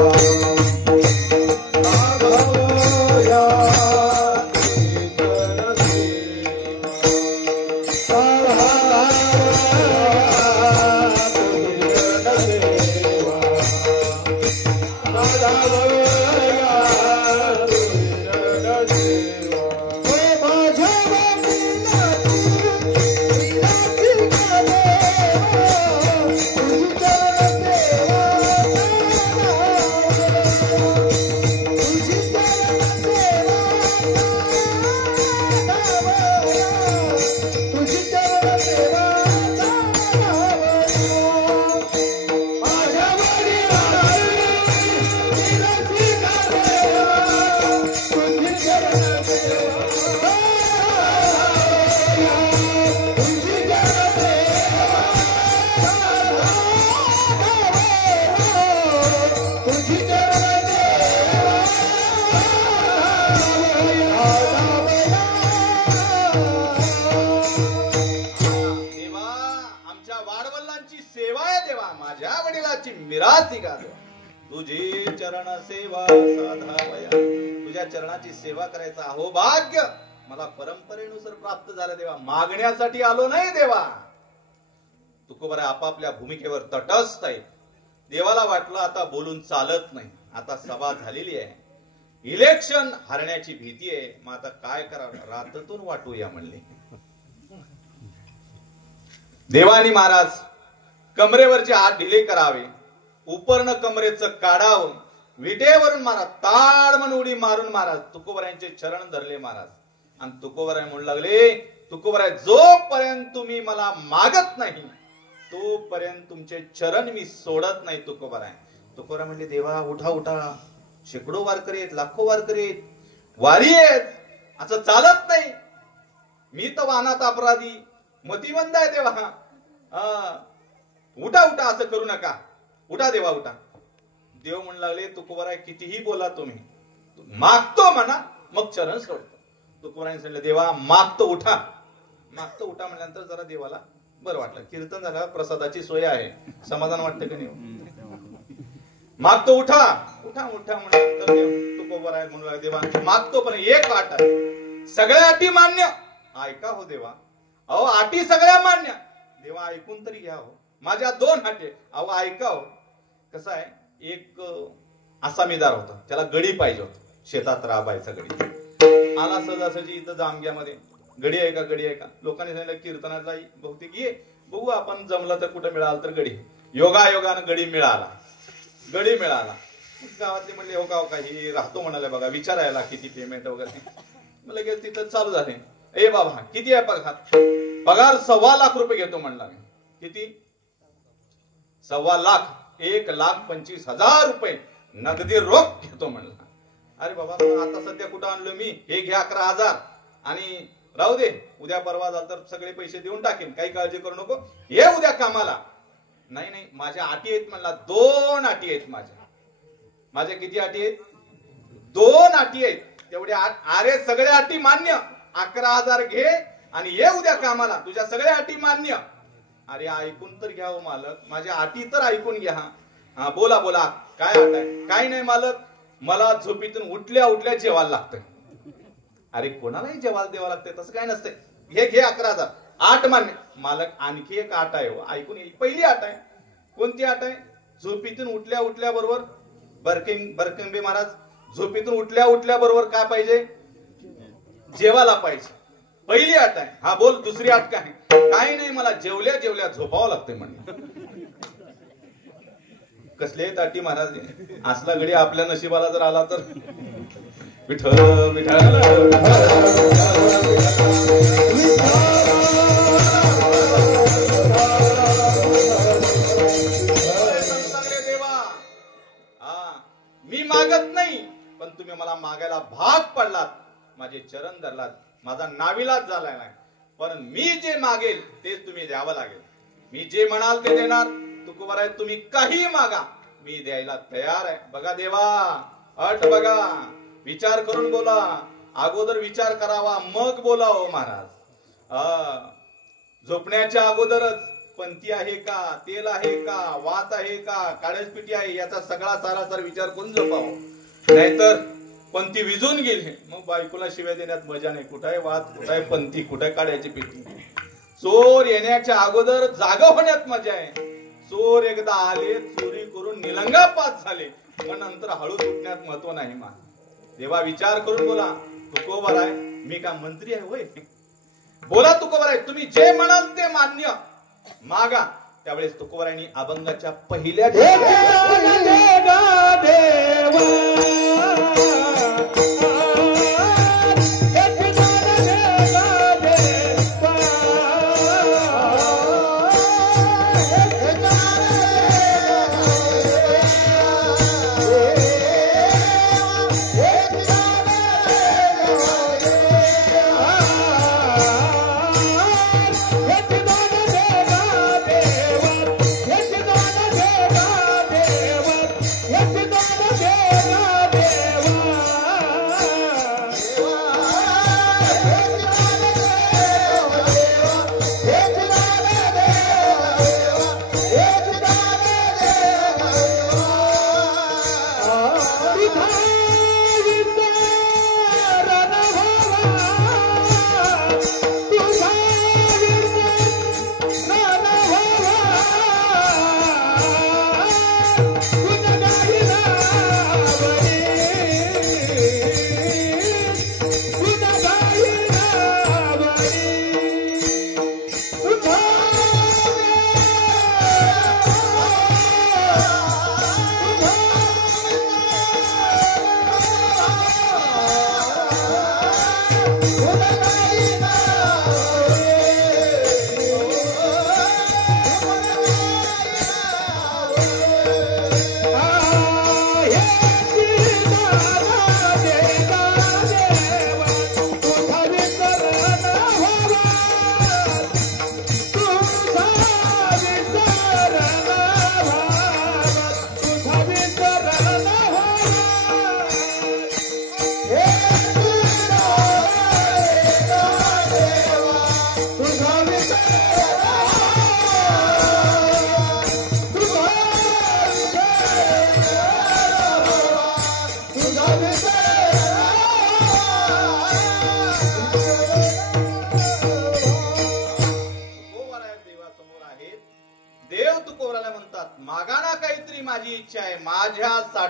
तुझी चरण सेवा साधावया. तुझ्या चरणाची सेवा करायचा अहो भाग्य मला परंपरेनुसार प्राप्त झालं देवा, मागण्यासाठी आलो नाही देवा. तुकोबर आपापल्या भूमिकेवर तटस्थ आहे. देवाला वाटलं आता बोलून चालत नाही, आता सभा झालेली आहे, इलेक्शन हरण्याची भीती आहे, मग आता काय करावं, राततून वाटूया म्हणले. देवानी महाराज कमरेवरचे हात ढिले करावे, उपर्ण कमरेचं काढावं, विटेवरून महाराज ताड म्हणून उडी मारून महाराज तुकोबरायांचे चरण धरले महाराज. आणि तुकोबराय म्हणू लागले, तुकोबराय जोपर्यंत तुम्ही मला मागत नाही तोपर्यंत तुमचे चरण मी सोडत नाही. तुकोबराय तुकोबराय म्हणले, देवा उठा उठा, शेकडो वारकरी आहेत, लाखो वारकरी आहेत, वारी आहेत, असं चालत नाही. मी तर वाहनात अपराधी मतिमंद आहे देवा. उठा उठा, असं करू नका, उठा देवा उठा. देव म्हणू लागले, तुकोबराय कितीही बोला तुम्ही, मागतो म्हणा मग चरण सोडतो. तुकोबरायने सांगितलं, देवा मागतो उठा. मागतो उठा म्हणल्यानंतर जरा देवाला बरं वाटलं. कीर्तन झालं, प्रसादाची सोय आहे, समाधान वाटतं की नाही? मागतो उठा उठा उठा म्हणल्यानंतर तुकोबराय म्हणू लागले, देवा मागतो पण एक अट आहे, सगळ्या अटी मान्य. ऐका हो देवा, अहो अटी सगळ्या मान्य. देवा ऐकून तरी घ्या हो, माझ्या 2 अटी. अहो ऐका हो, कसं आहे, एक आसामीदार होता, त्याला गडी पाहिजे होता, शेतात राबायचा गडी. आला सहजासहजी इथं जामग्यामध्ये, गडी आहे का गडी आहे का. लोकांनी सांगितलं कीर्तनात जाई, बहुतेक ये बघू आपण, जमलं तर कुठं मिळालं तर गडी. योगायोगानं गडी मिळाला. गडी मिळाला. गावातले म्हणले हो का ही राहतो म्हणाले बघा, विचारायला किती पेमेंट वगैरे. मग लगेच तिथं चालू झाले, ए बाबा किती आहे पगार. पगार 1.25 लाख रुपये घेतो म्हणला मी. किती? 1.25 लाख. 1,25,000 रुपये नगदी रोख घेतो म्हणला. अरे बाबा आता सध्या कुठं आणलो मी, हे घ्या 11,000 आणि राहू दे, उद्या परवा झालं तर सगळे पैसे देऊन टाकेन, काही काळजी करू नको, ये उद्या कामाला. नाही माझ्या अटी आहेत म्हणला. 2 अटी आहेत माझ्या किती अटी आहेत? 2 अटी आहेत. तेवढ्या अरे सगळ्या अटी मान्य. 11,000 घे आणि ये उद्या कामाला, तुझ्या सगळ्या अटी मान्य. अरे ऐकून तर घ्या हो मालक, माझ्या अटी तर ऐकून घ्या. हा बोला काय अट आहे? काही नाही मालक, मला झोपीतून उठल्या जेवायला लागतंय. अरे कोणालाही जेवायला द्यावं लागतंय, तसं काय नसतंय. घे 11,000. 8 मान्य. मालक आणखी एक अट आहे हो, ऐकून येईल. पहिली अट आहे. कोणती अट आहे? झोपीतून उठल्या बरोबर बरकंबे महाराज झोपीतून उठल्या बरोबर काय पाहिजे? जेवायला पाहिजे. पहिली अट आहे. हा बोल दुसरी अट काय? काही नाही, मला जेवल्या झोपावं लागतंय म्हणलं. कसले अटी महाराज? असला गडी आपल्या नशिबाला जर आला तर विठ्ठल विठ्ठल मी मागत नाही, पण तुम्ही मला मागायला भाग पडलात, माझे चरण धरलात, माझा नाविलाज झाला नाही. पण मी जे मागेल तेच तुम्ही द्यावं लागेल. मी जे म्हणाल ते देणार. तुकोबार आहे, तुम्ही काही मागा, मी द्यायला तयार आहे. बघा देवा, अट बघा, विचार करून बोला. अगोदर विचार करावा मग बोला हो महाराज. झोपण्याच्या अगोदरच पंथी आहे का, तेल आहे का, वात आहे का, काळेजपिटी आहे, याचा सगळा सारासार विचार करून झोपावं. नाहीतर पंथी विजून गेली, मग बायकोला शिव्या देण्यात मजा नाही. कुठे वात, कुठे पंथी, कुठे काढ्याची पेटी. चोर येण्याच्या अगोदर जागा होण्यात मजा आहे. चोर एकदा आले, चोरी करून निलंगापात झाले, पण नंतर हळू सुटण्यात महत्व नाही. मा देवा विचार करून बोला. तुकोबार आहे, मी का मंत्री आहे होय? बोला तुकोबार आहे, तुम्ही जे म्हणाल ते मान्य. मागा. त्यावेळेस तुकोबारांनी अभंगाच्या पहिल्या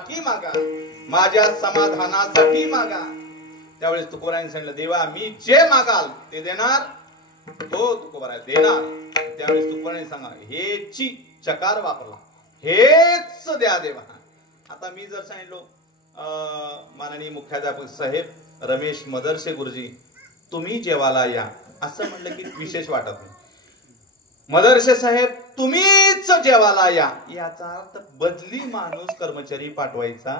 माझ्यासाठी मागा, माझ्या समाधानासाठी मागा. त्यावेळेस तुकोबारायांनी सांगितलं, देवा मी जे मागाल ते देणार. हो तुकोबाराय देणार. त्यावेळेस तुकोबारायांनी सांगा, हेची चकार वापरला, हेच द्या देवा. आता मी जर सांगितलो माननीय मुख्याध्यापक साहेब रमेश मदरसे गुरुजी तुम्ही जेवायला या, असं म्हणलं की विशेष वाटत नाही. मदरसे साहेब तुम्हीच जेवायला या, याचा अर्थ बदली माणूस कर्मचारी पाठवायचा,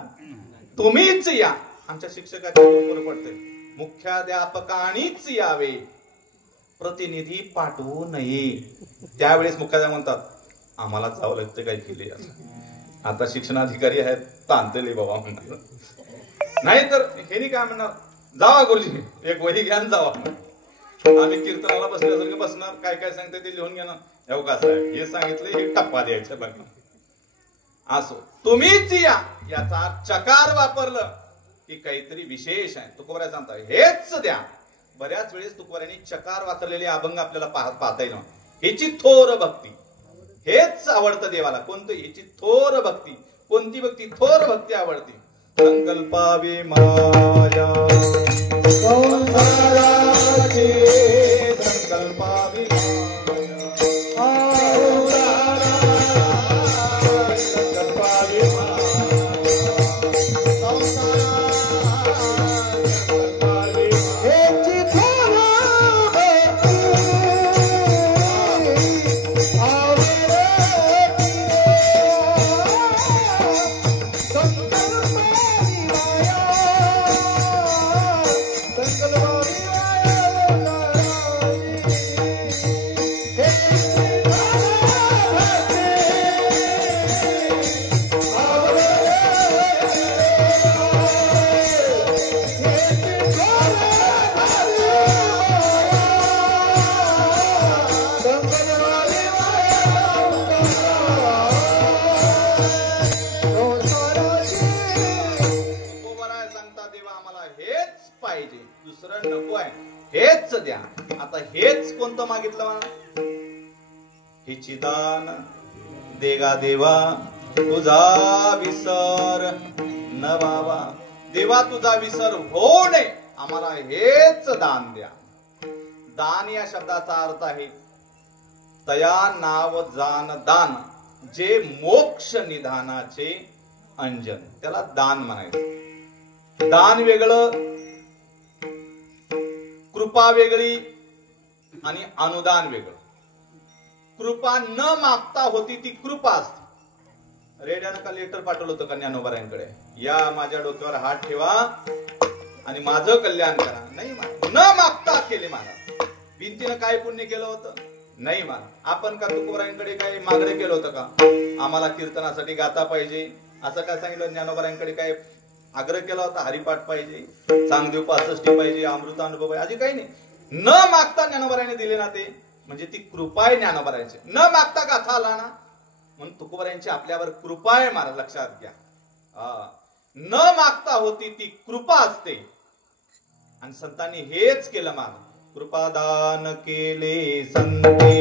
तुम्हीच या. आमच्या शिक्षकाच्या बरोबर पडते, मुख्याध्यापकांनीच यावे, प्रतिनिधी पाठवू नये. त्यावेळेस मुख्याध्यापक म्हणतात, आम्हाला जावं लागतं काय केले. आता शिक्षणाधिकारी आहेत, तांतले बाबा म्हणणार. नाही तर हे काय म्हणणार, जावा गुरुजी एक वही घ्या जावा. आम्ही कीर्तनाला बसल्यासारखं बसणार, काय काय सांगते ते लिहून घेणार. हो का साहेब हे सांगितलं, हे टप्पा द्यायचा बघा. असो तुम्हीच या, याचा चकार वापरलं की काहीतरी विशेष आहे. तुकोबाराय सांगता हेच द्या. बऱ्याच वेळेस तुकोबारायांनी चकार वापरलेले अभंग आपल्याला पाहता येईल. ह्याची थोर भक्ती, हेच आवडतं देवाला. कोणतं? ह्याची थोर भक्ती. कोणती भक्ती? थोर भक्ती आवडते. संकल्पावे माया संसाराचे, संकल्पावे मागितलं. हिची दान देगा देवा तुझा विसर न व्हावा. देवा तुझा विसर होऊ नये, आम्हाला हेच दान द्या. दान या शब्दाचा अर्थ आहे तया नाव जान दान, जे मोक्ष निधानाचे अंजन, त्याला दान म्हणायचं. दान वेगळं, कृपा वेगळी आणि अनुदान वेगळं. कृपा न मागता होती ती कृपा असते. रेड्यानं का लेटर पाठवलं होतं का ज्ञानोबारायांकडे, या माझ्या डोक्यावर हात ठेवा आणि माझं कल्याण करा. नाही न मागता केले महाराज. भिंतीनं काय पुण्य केलं होतं? नाही महाराज. आपण का तुकोबारायांकडे काय मागणे केलं होतं का, आम्हाला कीर्तनासाठी गाता पाहिजे असं काय सांगितलं? ज्ञानोबारायांकडे काय आग्रह केला होता? हरिपाठ पाहिजे, चांगदेव 65 पाहिजे, अमृतानुभव पाहिजे, अशी काही नाही. न मागता ज्ञानोबारायांनी दिले ना, ते म्हणजे ती कृपा आहे ज्ञानोबारायांची. न मागता गाथा आला ना, म्हणून तुकोबारायांची आपल्यावर कृपा आहे महाराज, लक्षात घ्या. न मागता होती ती कृपा असते. आणि संतांनी हेच केलं महाराज. कृपादान केले संते,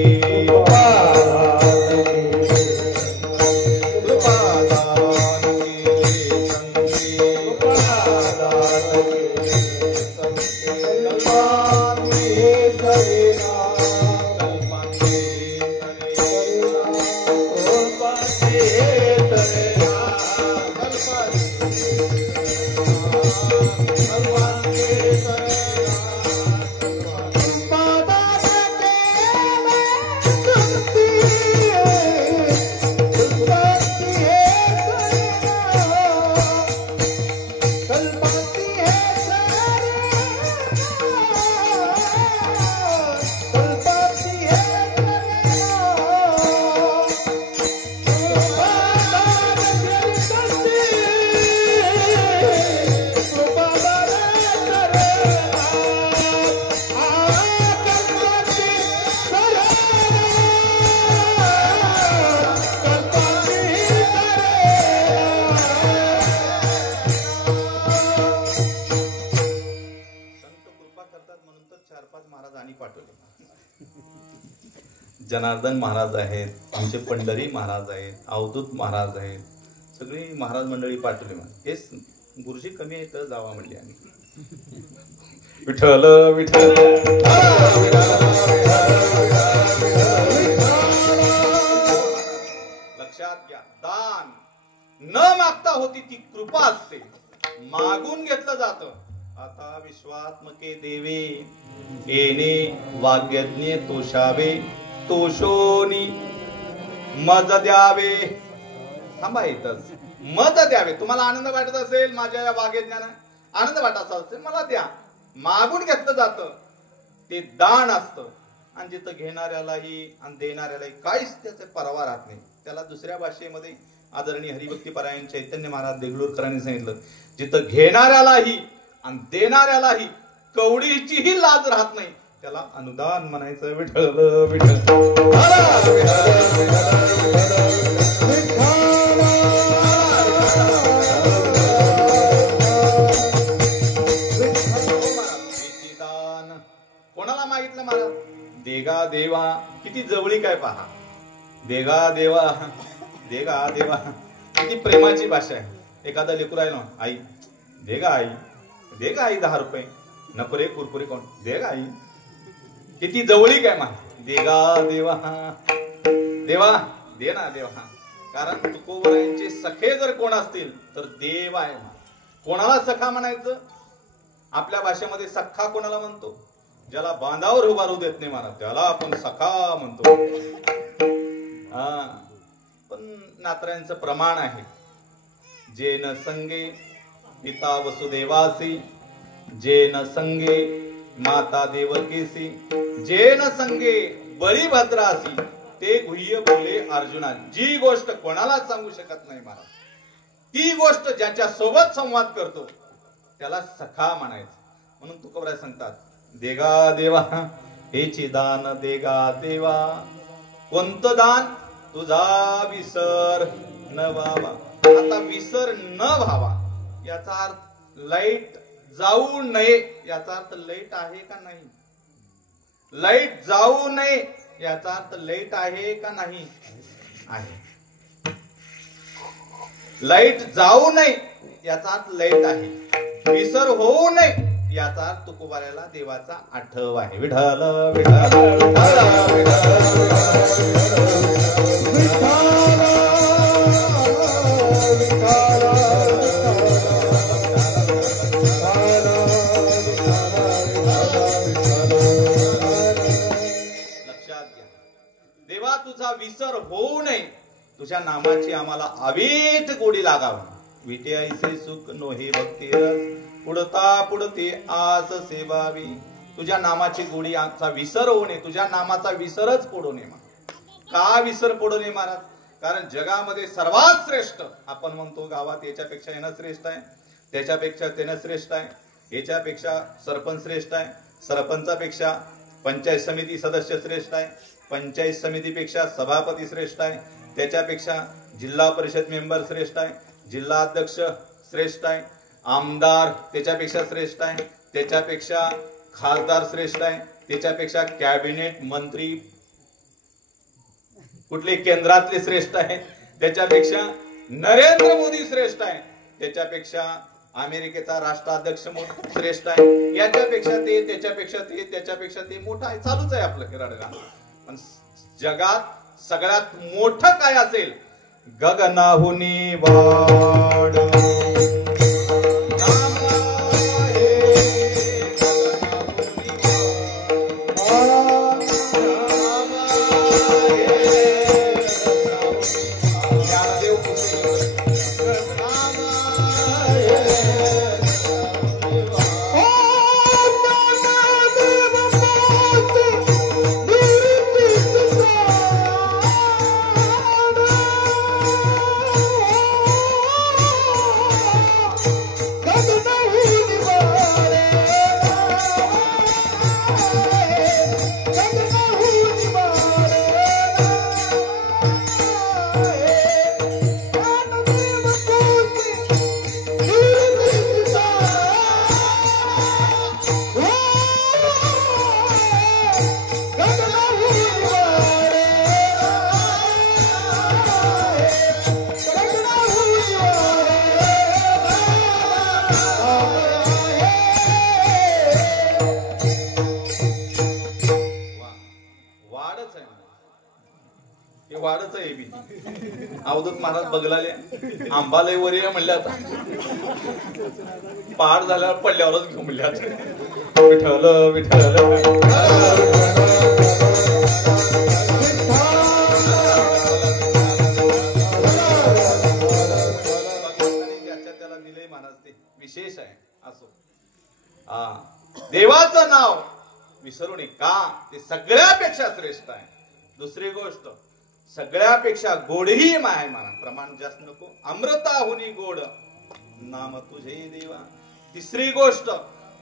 जनार्दन महाराज आहेत, आमचे पंढरी महाराज आहेत, अवधूत महाराज आहेत, सगळी महाराज मंडळी पाठवली. हेच गुरुजी कमी आहे तर जावा म्हणली आम्ही. विठ्ठल विठ्ठल लक्षात घ्या, दान न मागता होती ती कृपा असते, मागून घेतलं जातं. आता विश्वात्मके देवे येणे वाग्यज्ञे तोषावे, तोषोनी मज द्यावे. थांबा इथंच. मज द्यावे. तुम्हाला आनंद वाटत असेल माझ्या या वाग्यज्ञानं, आनंद वाटत असेल मला द्या. मागून घेतलं जातं ते दान असतं. आणि जिथं घेणाऱ्यालाही आणि देणाऱ्यालाही काहीच त्याचे परवा राहत नाही. त्याला दुसऱ्या भाषेमध्ये आदरणीय हरिभक्तीपरायण चैतन्य महाराज देगलूरकरांनी सांगितलं, जिथं घेणाऱ्यालाही आणि देणाऱ्यालाही कवडीचीही लाज राहत नाही त्याला अनुदान म्हणायचं. विठ्ठल विठ्ठल कोणाला मागितलं महाराज? देगा देवा. किती जवळीक आहे पहा. देगा देवा, देगा देवा. किती प्रेमाची भाषा आहे. एखादा लेकरू आहे ना, आई देगा आई, देगा आई 10 रुपये, नको रे कुरकुरे कोण, देगा आई. किती जवळीक आहे मा. देगा देवा, देवा दे ना देवा. कारण तुकोबरायांचे सखे जर कोण असतील तर देव आहे. कोणाला सखा म्हणायचं? आपल्या भाषेमध्ये सखा कोणाला म्हणतो? ज्याला बांधावर उभारू देत नाही मला त्याला आपण सखा म्हणतो. पण नातऱ्यांचं प्रमाण आहे. जे न संगे पिता वसुदेवासी, जे न संगे माता देवकीसी, जे न संगे बळीभद्रासी, ते गुह्य बोले अर्जुना. जी गोष्ट कोणालाच सांगू शकत नाही मला, ती गोष्ट ज्याच्या सोबत संवाद करतो त्याला सखा म्हणायचं. म्हणून तुकोबराय सांगतात, देगा देवा हेची दान देगा देवा. कोणतं दान? तुझा विसर न व्हावा. आता विसर न व्हावा याचा अर्थ लाईट जाऊ नये याचा अर्थ लाईट आहे का नाही? लाईट जाऊ नये याचा अर्थ लाईट आहे का नाही? आहे. लाईट जाऊ नये याचा अर्थ लाईट आहे. विसर होऊ नये याचा अर्थ तुकोबाऱ्याला देवाचा आठव आहे. विठ्ठल विठ्ठल लक्षात घ्या, देवा तुझा विसर होऊ नये, तुझ्या नामाची आम्हाला अवीट गोडी लागावी. विटेसे सुख नोहे भक्ती रस, पुढता पुढते आस सेवावी. तुझ्या नामाची गोडी आमचा विसर होऊ नये, तुझ्या नामाचा विसरच पडू नये. का विसर पडू नये महाराज? कारण जगामध्ये सर्वात श्रेष्ठ आपण म्हणतो गावात याच्यापेक्षा यानं श्रेष्ठ आहे, त्याच्यापेक्षा त्यानं श्रेष्ठ आहे, याच्यापेक्षा सरपंच श्रेष्ठ आहे, सरपंचापेक्षा पंचायत समिती सदस्य श्रेष्ठ आहे, पंचायत समितीपेक्षा सभापती श्रेष्ठ आहे, त्याच्यापेक्षा जिल्हा परिषद मेंबर श्रेष्ठ आहे, जिल्हा अध्यक्ष श्रेष्ठ आहे, आमदार त्याच्यापेक्षा श्रेष्ठ आहे, त्याच्यापेक्षा खासदार श्रेष्ठ आहे, त्याच्यापेक्षा कॅबिनेट मंत्री कुठले केंद्रातले श्रेष्ठ आहे, त्याच्यापेक्षा नरेंद्र मोदी श्रेष्ठ आहे, त्याच्यापेक्षा अमेरिकेचा राष्ट्राध्यक्ष श्रेष्ठ आहे, याच्यापेक्षा ते त्याच्यापेक्षा ते त्याच्यापेक्षा ते मोठं आहे. चालूच आहे आपलं किराडगा. पण जगात सगळ्यात मोठं काय असेल? गगनाहुनी वाढ वाढच आहे बी अवधूत महाराज बघलाले आंबालय वर ये म्हणले आता पहाड झाल्यावर पडल्यावरच घेऊ म्हणले आता विठ्ठल विठ्ठल त्याला दिले महाराज ते विशेष आहे असो. देवाचं नाव विसरू नये का ते सगळ्यापेक्षा श्रेष्ठ आहे. दुसरी गोष्ट सगळ्यापेक्षा गोडही माय म्हणा प्रमाण जास्त नको अमृताहुनी गोड नाम तुझे देवा. तिसरी गोष्ट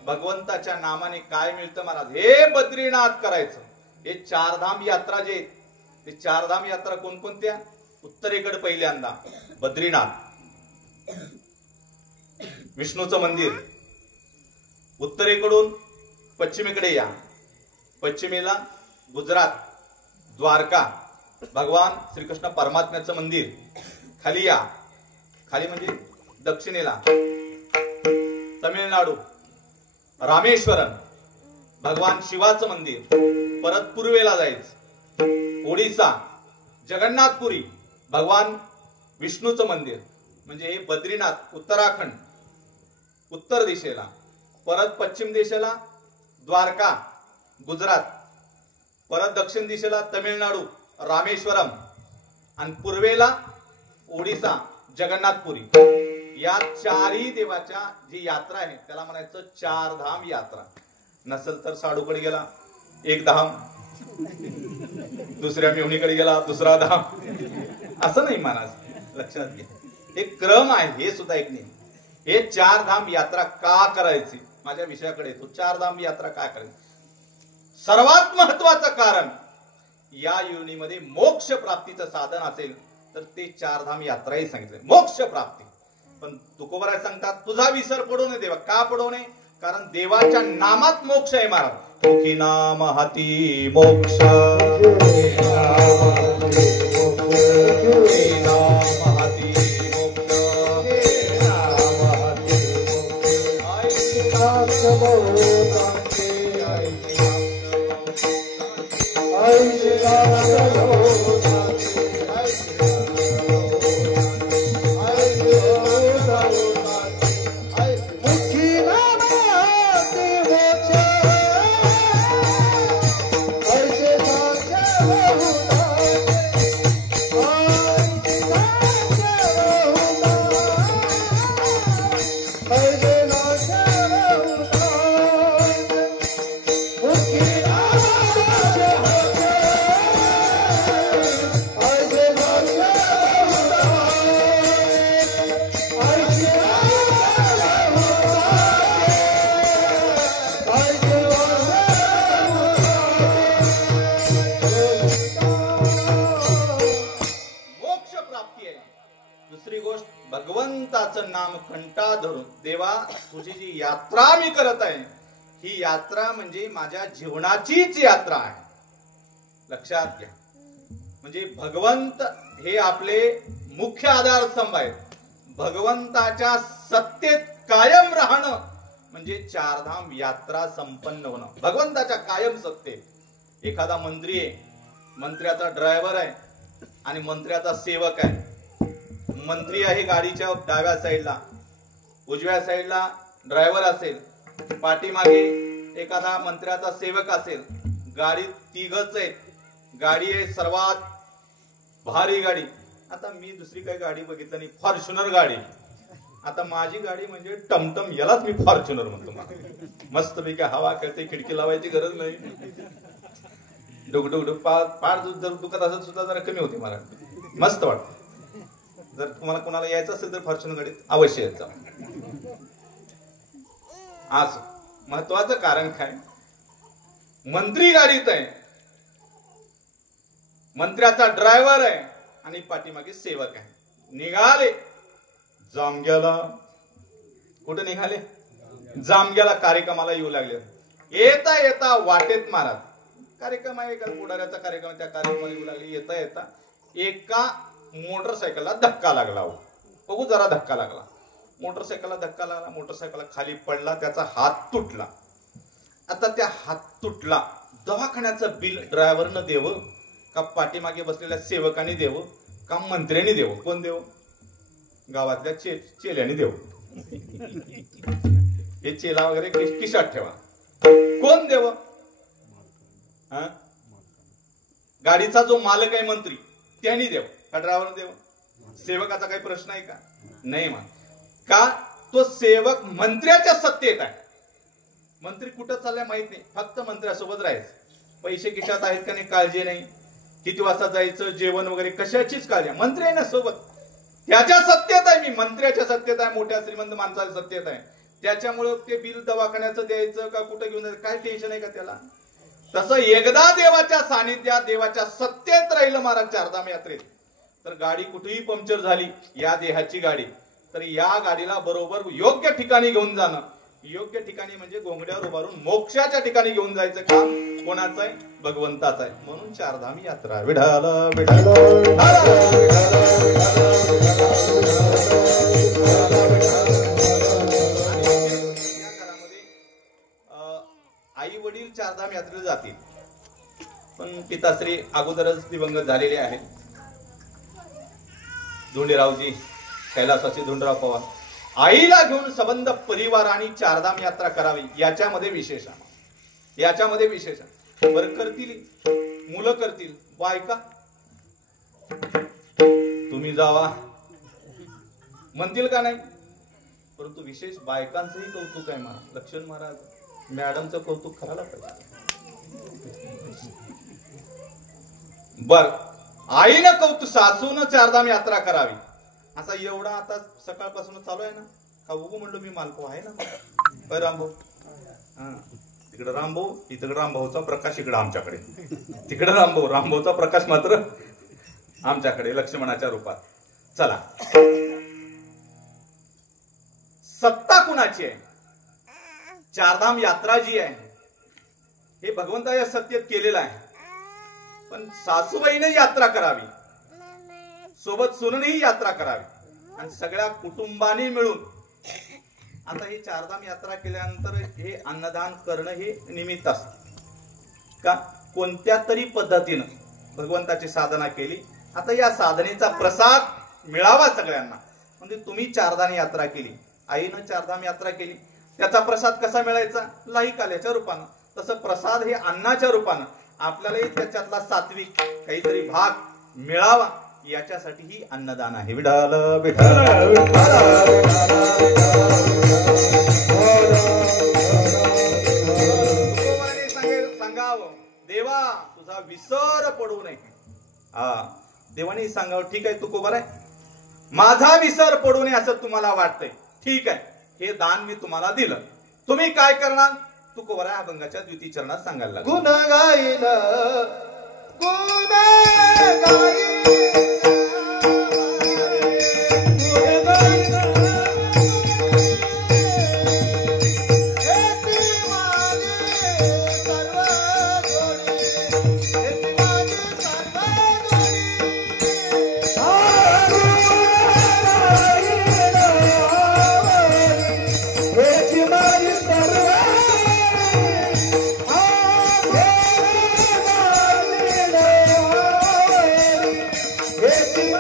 भगवंताच्या नामाने काय मिळतं महाराज हे बद्रीनाथ करायचं. हे चारधाम यात्रा जे ते चारधाम यात्रा कोणकोणत्या उत्तरेकडे पहिल्यांदा बद्रीनाथ विष्णूचं मंदिर उत्तरेकडून पश्चिमेकडे या पश्चिमेला गुजरात द्वारका भगवान श्रीकृष्ण परमात्म्याचं मंदिर खाली या खाली म्हणजे दक्षिणेला तमिळनाडू रामेश्वरम भगवान शिवाचं मंदिर परत पूर्वेला जायचं ओडिसा जगन्नाथपुरी भगवान विष्णूचं मंदिर म्हणजे हे बद्रीनाथ उत्तराखंड उत्तर दिशेला परत पश्चिम दिशेला द्वारका गुजरात परत दक्षिण दिशेला तमिळनाडू रामेश्वरम आणि पूर्वेला ओडिसा जगन्नाथपुरी या चारही देवाच्या जी यात्रा आहे त्याला म्हणायचं चारधाम यात्रा. नसेल तर साडूकडे गेला एक धाम दुसऱ्या मेहुणीकडे गेला दुसरा धाम असं नाही महाराज लक्षात घ्या. हे क्रम आहे हे सुद्धा एक नाही. हे चारधाम यात्रा का करायची माझ्या विषयाकडे येतो. चारधाम यात्रा का करायची सर्वात महत्वाचं कारण या योनीमध्ये मोक्ष प्राप्तीचं साधन असेल तर ते चारधाम यात्राही सांगितले मोक्ष प्राप्ती. पण तुकोबराय सांगतात तुझा विसर पडू नये देवा. का पडू नये कारण देवाच्या नामात मोक्ष आहे महाराज. मुखी नाम हाती मोक्ष भगवंताचं नाम कंटा धरून देवा तुझी जी यात्रा मी करत आहे ही यात्रा म्हणजे माझ्या जीवनाचीच यात्रा आहे. लक्षात घ्या. म्हणजे भगवंत हे आपले मुख्य आधारस्तंभ आहेत. भगवंताच्या सत्तेत कायम राहणं म्हणजे चारधाम यात्रा संपन्न होणं. भगवंताच्या कायम सत्तेत एखादा मंत्री आहे मंत्र्याचा ड्रायव्हर आहे आणि मंत्र्याचा सेवक आहे. मंत्री आहे गाडीच्या डाव्या साईडला उजव्या साईडला ड्रायव्हर असेल पाठीमागे एखादा मंत्र्याचा सेवक असेल. गाडीत तिघच आहेत. गाडी आहे सर्वात भारी गाडी. आता मी दुसरी काही गाडी बघितलं नाही फॉर्च्युनर गाडी. आता माझी गाडी म्हणजे टमटम यालाच मी फॉर्च्युनर म्हणतो. मस्त पैकी हवा करते खिडकी लावायची गरज नाही. डुकडुक पार जर दुखत असत सुद्धा जरा कमी होती मला मस्त वाटत. जर तुम्हाला कोणाला यायचं असेल तर फॉर्च्युनर गाडीत अवश्य येत जा. आज महत्वाचं कारण काय मंत्री गाडीत आहे मंत्र्याचा ड्रायव्हर आहे आणि पाठीमागे सेवक आहे. निघाले जामग्याला. कुठे निघाले जामग्याला कार्यक्रमाला येऊ लागले. येता येता वाटेत महाराज कार्यक्रम आहे का पुढाऱ्याचा कार्यक्रम त्या कार्यक्रमाला येऊ लागले. येता येता एका मोटरसायकलला धक्का लागला. बघू जरा धक्का लागला. मोटरसायकलला धक्का लागला. मोटरसायकल खाली पडला. त्याचा हात तुटला. आता त्या हात तुटला दवाखान्याचं बिल ड्रायव्हरनं देव का पाठीमागे बसलेल्या सेवकांनी देव का मंत्र्यांनी देव? कोण देव? गावातल्या चेल्याने देव. हे चेला वगैरे किशात ठेवा. कोण देव? गाडीचा जो मालक आहे मंत्री त्यांनी देव का ड्रायव्हर देव? सेवकाचा काही प्रश्न आहे का? नाही मान का तो सेवक मंत्र्याच्या सत्तेत आहे. मंत्री कुठं चाललाय माहित नाही, फक्त मंत्र्यासोबत राहायचं. पैसे खिशात आहेत का नाही काळजी नाही, किती वाजता जायचं, जेवण वगैरे कशाचीच काळजी. मंत्री आहे ना सोबत, त्याच्या सत्तेत आहे. मी मंत्र्याच्या सत्तेत आहे, मोठ्या श्रीमंत माणसाच्या सत्तेत आहे. त्याच्यामुळे ते बिल दवाखान्याचं द्यायचं का कुठं घेऊन जायचं काय टेन्शन आहे का त्याला? तसं एकदा देवाच्या सानिध्यात देवाच्या सत्तेत राहिलं महाराज चारधाम यात्रेत, तर गाडी कुठेही पंक्चर झाली, या देहाची गाडी, तर या गाडीला बरोबर योग्य ठिकाणी घेऊन जाणं. योग्य ठिकाणी म्हणजे घोंगड्यावर उभारून मोक्षाच्या ठिकाणी घेऊन जायचं काम कोणाचं आहे? भगवंताचं आहे. म्हणून चारधाम यात्रा. विठाल विठाल या घरामध्ये आई वडील चारधाम यात्रेला जातील, पण पिताश्री अगोदरच दिवंगत झालेले आहेत. धोंडेरावजी, कैलासाचे धोंडराव पवार. आईला घेऊन संबंध परिवाराने चारधाम यात्रा करावी याच्यामध्ये विशेष आहे. याच्यामध्ये विशेष आहे. बरं करतील, मुलं करतील, बायका तुम्ही जावा म्हणतील का नाही? परंतु विशेष बायकांचंही कौतुक आहे महाराज. लक्ष्मण महाराज मॅडमचं कौतुक करायला पाहिजे. बर आईनं कौतुक, सासून चारधाम यात्रा करावी असा एवढा आता सकाळपासून चालू आहे ना. का उगू म्हणलो मी मालको आहे ना रामभाऊ. हा तिकडे रामभाऊ, इकडे रामभाऊचा प्रकाश, इकडे आमच्याकडे. तिकडे रामभाऊ, रामभाऊचा प्रकाश मात्र आमच्याकडे लक्ष्मणाच्या रूपात. चला, सत्ता कुणाची आहे? चारधाम यात्रा जी आहे हे भगवंताच्या सत्तेत केलेलं आहे. पण सासूबाईने यात्रा करावी, सोबत सुनेही यात्रा करावी, आणि सगळ्या कुटुंबाने मिळून. आता ही चारधाम यात्रा केल्यानंतर हे अन्नदान करणं हे निमित्त असत का? कोणत्या तरी पद्धतीनं भगवंताची साधना केली. आता या साधनेचा प्रसाद मिळावा सगळ्यांना. म्हणजे तुम्ही चारधाम यात्रा केली, आईनं चारधाम यात्रा केली, त्याचा प्रसाद कसा मिळायचा? लाहीक आल्याच्या रूपानं. तसं प्रसाद हे अन्नाच्या रूपानं आपल्यालाही त्याच्यातला सात्विक काहीतरी भाग मिळावा याच्यासाठी ही अन्नदान आहे. विठाल विठाल सांगावं देवा तुझा विसर पडू नये. हा देवाने सांगावं ठीक आहे तुकोबर आहे, माझा विसर पडू नये असं तुम्हाला वाटतंय, ठीक आहे हे दान मी तुम्हाला दिलं. तुम्ही काय करणार? तुकोबर आहे अभंगाच्या द्वितीय चरणात सांगायला लागला. गुण गाईल गुण गाईल Hey,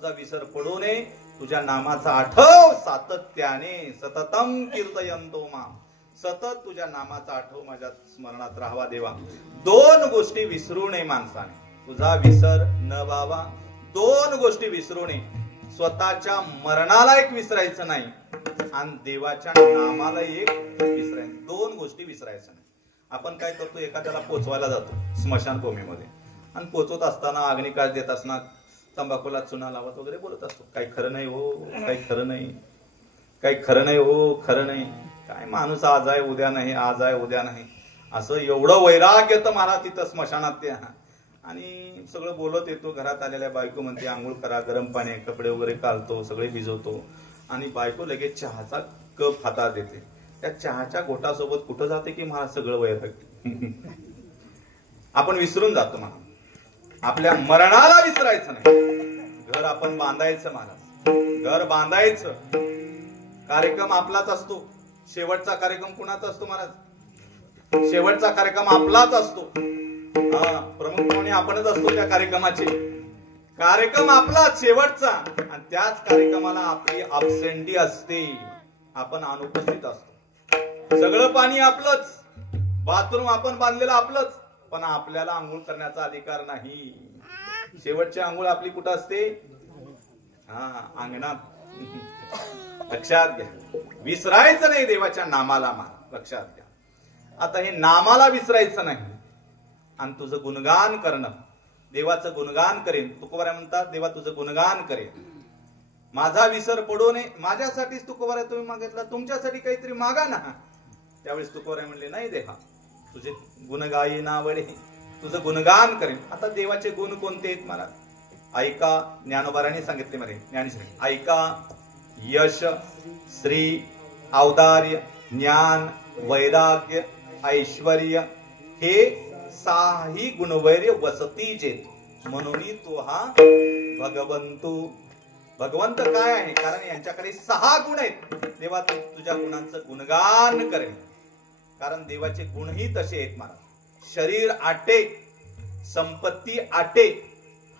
तुझा विसर पडू नये, तुझ्या नामाचा आठव सातत्याने, सततम कीर्तयंतो माम, सतत तुझ्या नामाचा आठव माझ्या स्मरणात राहावा देवा. दोन गोष्टी विसरू नये माणसाने, तुझा विसर न व्हावा. दोन गोष्टी विसरू नये, स्वतःच्या मरणाला एक विसरायचं नाही आणि देवाच्या नामाला एक विसरायचं. दोन गोष्टी विसरायचं नाही. आपण काय करतो, एखाद्याला पोचवायला जातो स्मशानभूमीमध्ये आणि पोचवत असताना अग्निकाश देत असताना तंबाखूला चुना लावत वगैरे बोलत असतो, काही खरं नाही हो, काही खरं नाही, काही खरं नाही हो, खरं नाही, काय माणूस आज आहे उद्या नाही, आज आहे उद्या नाही, असं एवढं वैराग्य तर मला तिथं स्मशानात ते. आणि सगळं बोलत येतो, घरात आलेल्या बायको म्हणते आंघोळ करा, गरम पाणी कपडे वगैरे काढतो, सगळे भिजवतो आणि बायको लगेच चहाचा कप हातात देते. त्या चहाच्या घोटासोबत कुठं जाते की मला सगळं वैराग्य. आपण विसरून जातो महाराज, आपल्या मरणाला विसरायचं नाही. घर आपण बांधायचं महाराज, घर बांधायचं. कार्यक्रम आपलाच असतो, शेवटचा कार्यक्रम कुणाचा असतो महाराज? शेवटचा कार्यक्रम आपलाच असतो. प्रमुख पाहुणे आपणच असतो त्या कार्यक्रमाचे. कार्यक्रम आपला शेवटचा आणि त्याच कार्यक्रमाला आपली अब्सेंटी असते, आपण अनुपस्थित असतो. सगळं पाणी आपलंच, बाथरूम आपण बांधलेलं आपलंच, पण आपल्याला आंघोळ करण्याचा अधिकार नाही. शेवटची आंघोळ आपली कुठं असते? अंगणात. लक्षात घ्या, विसरायचं नाही देवाच्या नामाला. लक्षात घ्या, आता हे नामाला विसरायचं नाही आणि तुझं गुणगान करणं. देवाचं गुणगान करेन. तुकोबारा म्हणतात, देवा तुझं गुणगान करेन, माझा विसर पडू नये. माझ्यासाठीच तुकोबारा तुम्ही मागितला, तुमच्यासाठी काहीतरी मागा ना. त्यावेळेस तुकोबारा म्हणले, नाही देवा तुझे गुण गायी नावडे, तुझं गुणगान करेन. आता देवाचे गुण कोणते आहेत मला ऐका. ज्ञानोबाराने सांगितले मध्ये, ज्ञानेश्वर ऐका. यश, श्री, औदार्य, ज्ञान, वैराग्य, ऐश्वर्य हे साही गुणवैर्य वसती जेत, म्हणून तो हा भगवंतू. भगवंत काय आहे? कारण यांच्याकडे 6 गुण आहेत. देवा तुझ्या गुणांचं गुणगान करेल, कारण देवाचे गुणही तसे आहेत महाराज. शरीर आटे, संपत्ती आटे,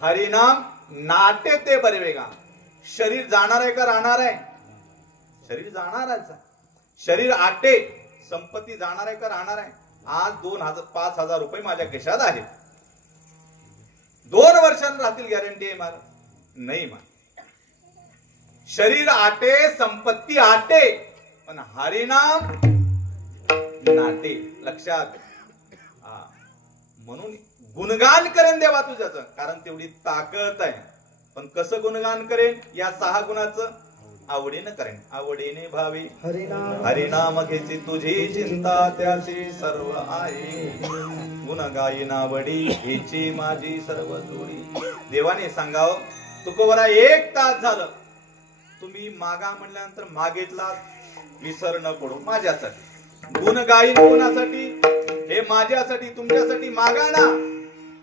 हरिनाम नाटे ते बरवेगा. शरीर जाणार आहे का राहणार आहे? शरीर जाणारच. शरीर आटे, संपत्ती जाणार आहे का राहणार आहे? आज 5,000 रुपये माझ्या खिशात आहेत, 2 वर्षांनी राहतील गॅरंटी आहे महाराज? नाही महाराज. शरीर आटे, संपत्ती आटे, पण हरिनाम नाटे. लक्षात. म्हणून गुणगान करेन देवा तुझ्याचं, कारण तेवढी ताकद आहे. पण कसं गुणगान करेन? या 6 गुणाचं आवडीनं करेन. आवडीने भावी हरिनाम घेची तुझी चिंता, त्याची सर्व आहे. गुण गायी नावडी हेची माझी सर्व जोडी. देवाने सांगाव, तुकोबरा 1 तास झालं, तुम्ही मागा म्हणल्यानंतर मागितला, विसर न पडू. माझ्यासाठी गुण गायीन, कोणासाठी? हे माझ्यासाठी, तुमच्यासाठी मागा ना.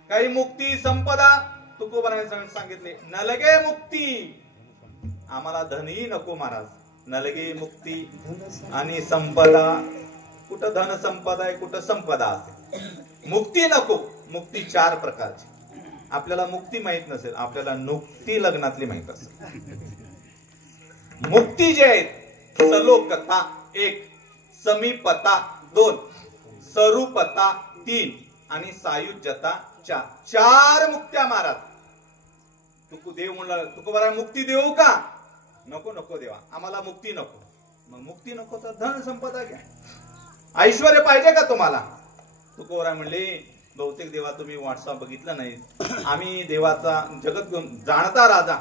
काही मुक्ती, संपदा तुकोबराने सांगितले, नलगे मुक्ती. आम्हाला धनही नको महाराज, नलगे मुक्ती आणि संपदा. कुठं धन संपदा आहे, कुठं संपदा असते. मुक्ती नको. मुक्ती 4 प्रकारची. आपल्याला मुक्ती माहित नसेल, आपल्याला नुक्ती लग्नातली माहित असेल. मुक्ती जे आहेत, सलोकता 1, समीपता 2, सरूपता 3 आणि सायुज्यता 4. 4 मुक्त्या महाराज. देव म्हणला, तुकोबारा मुक्ती देऊ का? नको नको देवा, आम्हाला मुक्ती नको. मग मुक्ती नको तर धन संपदा घ्या. ऐश्वर्य पाहिजे का तुम्हाला? तुकोबारा म्हणले, बहुतेक देवा तुम्ही व्हॉट्सअप बघितलं नाही. आम्ही देवाचा जगत जाणता राजा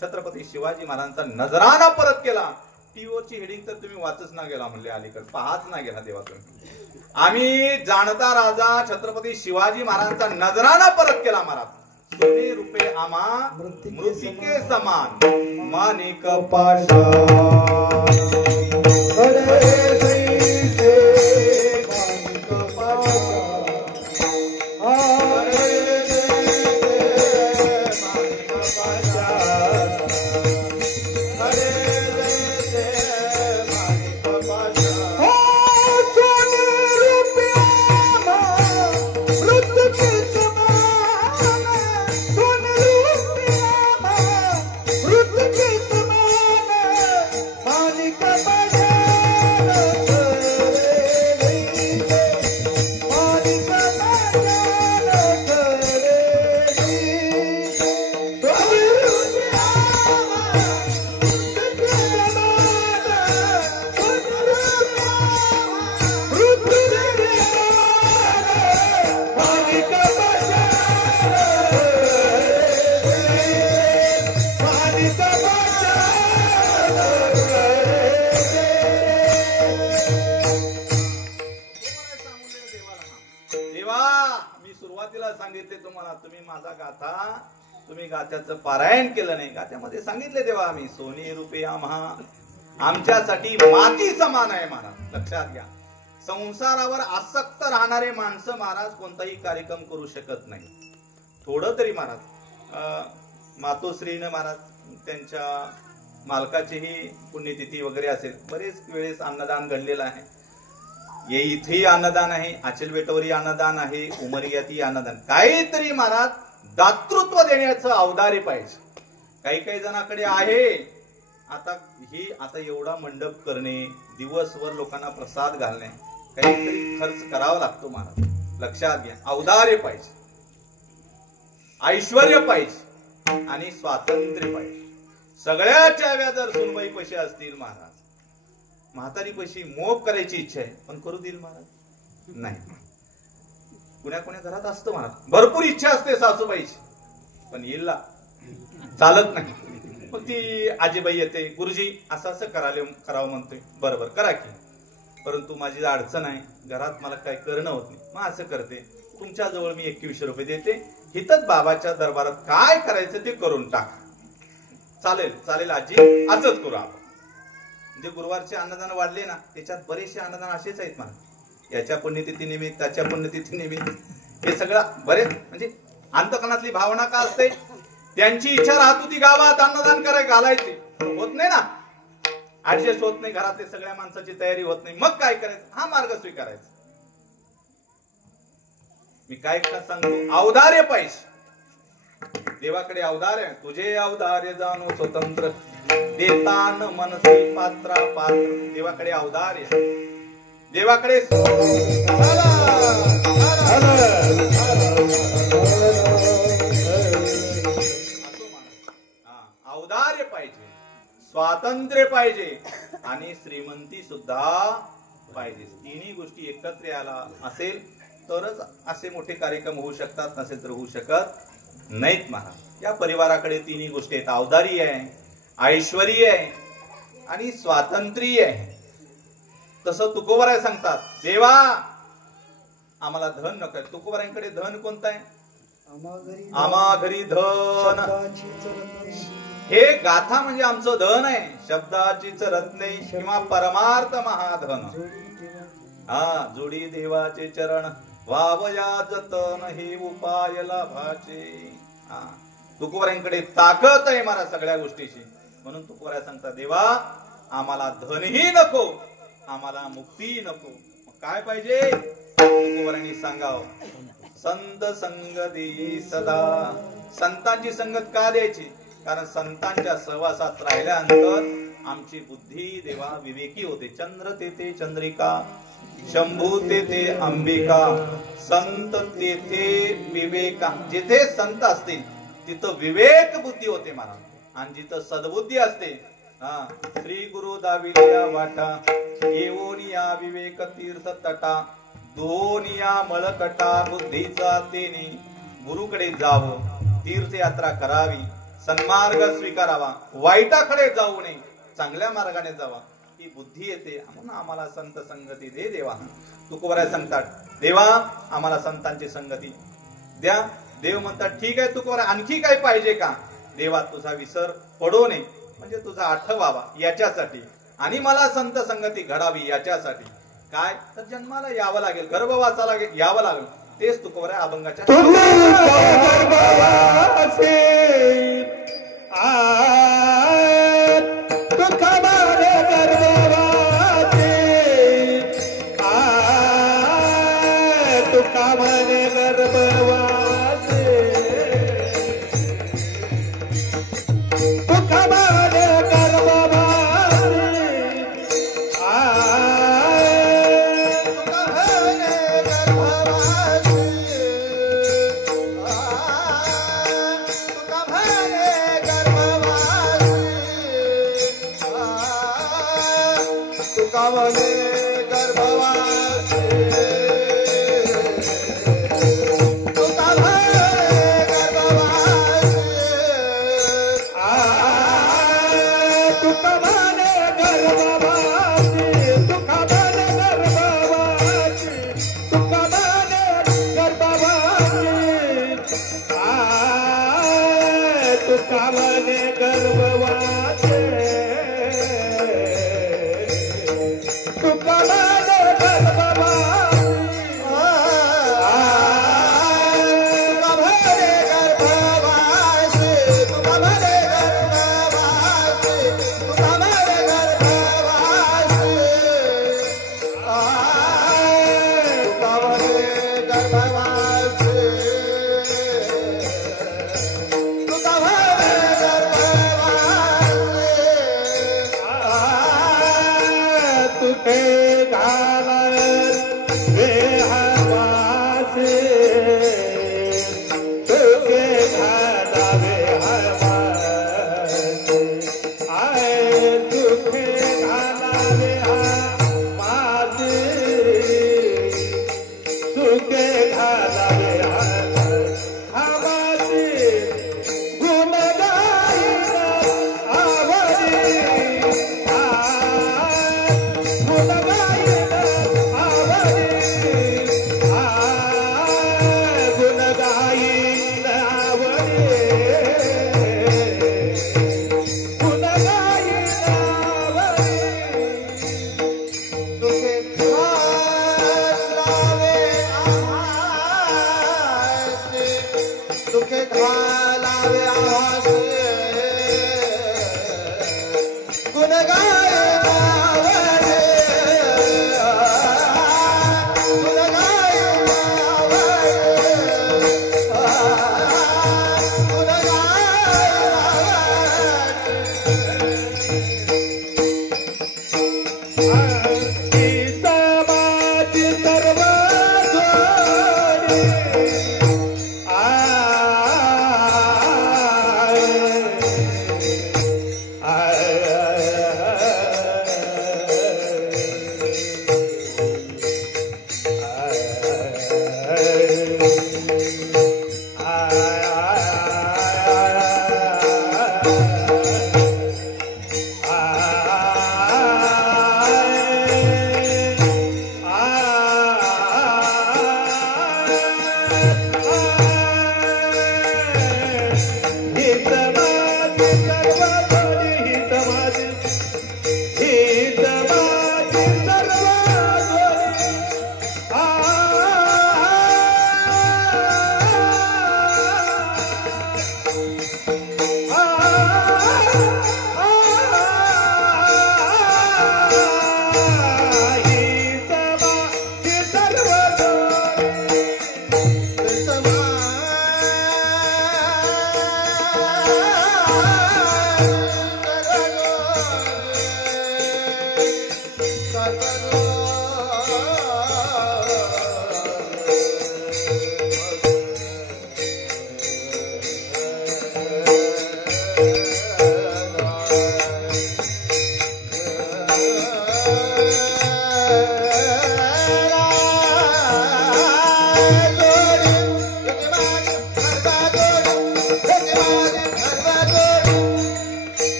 छत्रपती शिवाजी महाराजांचा नजराना परत केला. टीव्हीवरची हेडिंग तर तुम्ही वाचच ना गेला म्हणले, अलीकडे पाहाच ना गेला देवा तुम्ही. आम्ही जाणता राजा छत्रपती शिवाजी महाराजांचा नजराना परत केला महाराज. सोने रुपये आम्हा मृत्तिके समान, माणिक पाषाण तुम्ही गात्याचं पारायण केलं नाही. गात्यामध्ये सांगितले तेव्हा आम्ही सोने रुपये आम्हा आमच्यासाठी माती समान आहे महाराज. लक्षात घ्या, संसारावर आसक्त राहणारे माणसं महाराज कोणताही कार्यक्रम करू शकत नाही. थोडं तरी महाराज मातोश्रीनं महाराज त्यांच्या मालकाचीही पुण्यतिथी वगैरे असेल, बरेच वेळेस अन्नदान घडलेलं आहे. ये इथेही अन्नदान आहे, आचलबेटवरही अन्नदान आहे, उमरियातही अन्नदान. काहीतरी महाराज दातृत्व देण्याचं अवधारे पाहिजे. काही जणांकडे आहे. आता एवढा मंडप करणे, दिवसभर लोकांना प्रसाद घालणे, काहीतरी खर्च करावा लागतो महाराज. लक्षात घ्या, अवधारे पाहिजे, ऐश्वर्य पाहिजे आणि स्वातंत्र्य पाहिजे. सगळ्याच्या व्या जर सुनबाई पैसे असतील महाराज, म्हातारी पैशी मोग करायची इच्छा आहे, पण करू देईल महाराज? नाही. कुण्या घरात असतं महाराज, भरपूर इच्छा असते सासूबाईची, पण येईल चालत नाही. मग ती आजीबाई येते, गुरुजी असं करावं म्हणतोय. बरोबर करा की, परंतु माझी अडचण आहे, घरात मला काय करणं होत नाही. मग असं करते, तुमच्या जवळ मी 2100 रुपये देते, हिथंच बाबाच्या दरबारात काय करायचं ते करून टाका. चालेल आजी, असंच करू आपण. म्हणजे गुरुवारचे अन्नदान वाढले ना, त्याच्यात बरेचसे अन्नदान असेच आहेत मला. याच्या पुण्यतिथी निमित्त, त्याच्या पुण्यतिथी निमित्त, हे सगळं बरेच म्हणजे अंतकरणातली भावना का असते, त्यांची इच्छा राहत होती गावात अन्नदान घालायचे, होत नाही ना, ऍडजस्ट होत नाही, घरातल्या सगळ्या माणसाची तयारी होत नाही. मग काय करायचं? हा मार्ग स्वीकारायचा. मी काय सांगतो, अवधार्य पाहिजे. देवाकडे अवधार्य, तुझे अवधार्य जाणू स्वतंत्र, देतान मनसी पात्रा पात्र. देवाकडे अवधार्य, देवाकडे अवधार्य पाहिजे, स्वातंत्र्य पाहिजे आणि श्रीमंती सुद्धा पाहिजे. तिन्ही गोष्टी एकत्र यायला असेल तरच असे मोठे कार्यक्रम होऊ शकतात, नसेल तर होऊ शकत नाहीत महाराज. या परिवाराकडे तिन्ही गोष्टी आहेत, अवधारी आहे, ऐश्वर्य आहे आणि स्वातंत्र्य आहे. तसं तुकोबाराय सांगतात, देवा आम्हाला धन नको. तुकोबारायांकडे धन कोणतं आहे? आम्हा घरी धन. हे गाथा म्हणजे आमचं धन आहे, शब्दाचीच रत्ने किंवा परमार्थ महाधन. हा, जोडी देवाचे चरण वावया जतन, हे उपाय लाभाचे. हा, तुकोबारायांकडे ताकद आहे महाराज सगळ्या गोष्टीची. म्हणून तुकोबाराय सांगतात, देवा आम्हाला धनही नको, आम्हाला मुक्ती नको. काय पाहिजे? तुकोबारायांनी सांगावं, संत संगती सदा. संतांची संगत का द्यायची? कारण संतांच्या सहवासात राहिल्यानंतर आमची बुद्धी देवा विवेकी होते. चंद्र तेथे चंद्रिका, शंभू तेथे अंबिका, संत तेथे विवेका. जिथे संत असतील तिथं विवेक बुद्धी होते महाराज, आणि जिथं सद्बुद्धी असते, श्री गुरु दाविलिया वाटा, येवोनिया विवेक तीर्थ तटा, दोनिया मळकटा बुद्धीचा तेने. गुरुकडे जावं, तीर्थयात्रा करावी, सन्मार्ग स्वीकारावा, वाईटाकडे जाऊ नये, चांगल्या मार्गाने जावा, ही बुद्धी येते. म्हणून आम्हाला संत संगती दे देवा. तुकोबाराय सांगतात, देवा आम्हाला संतांची संगती द्या. देव म्हणतात, ठीक आहे तुकोबाराय, आणखी काय पाहिजे का? देवा तुझा विसर पडू नये, म्हणजे तुझा आठवावा याच्यासाठी, आणि मला संत संगती घडावी याच्यासाठी. काय तर जन्माला यावं लागेल, गर्भवासाला यावं लागेल. तेच तुकोबाराय अभंगाच्या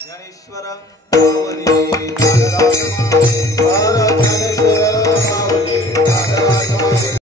ज्ञानेश्वर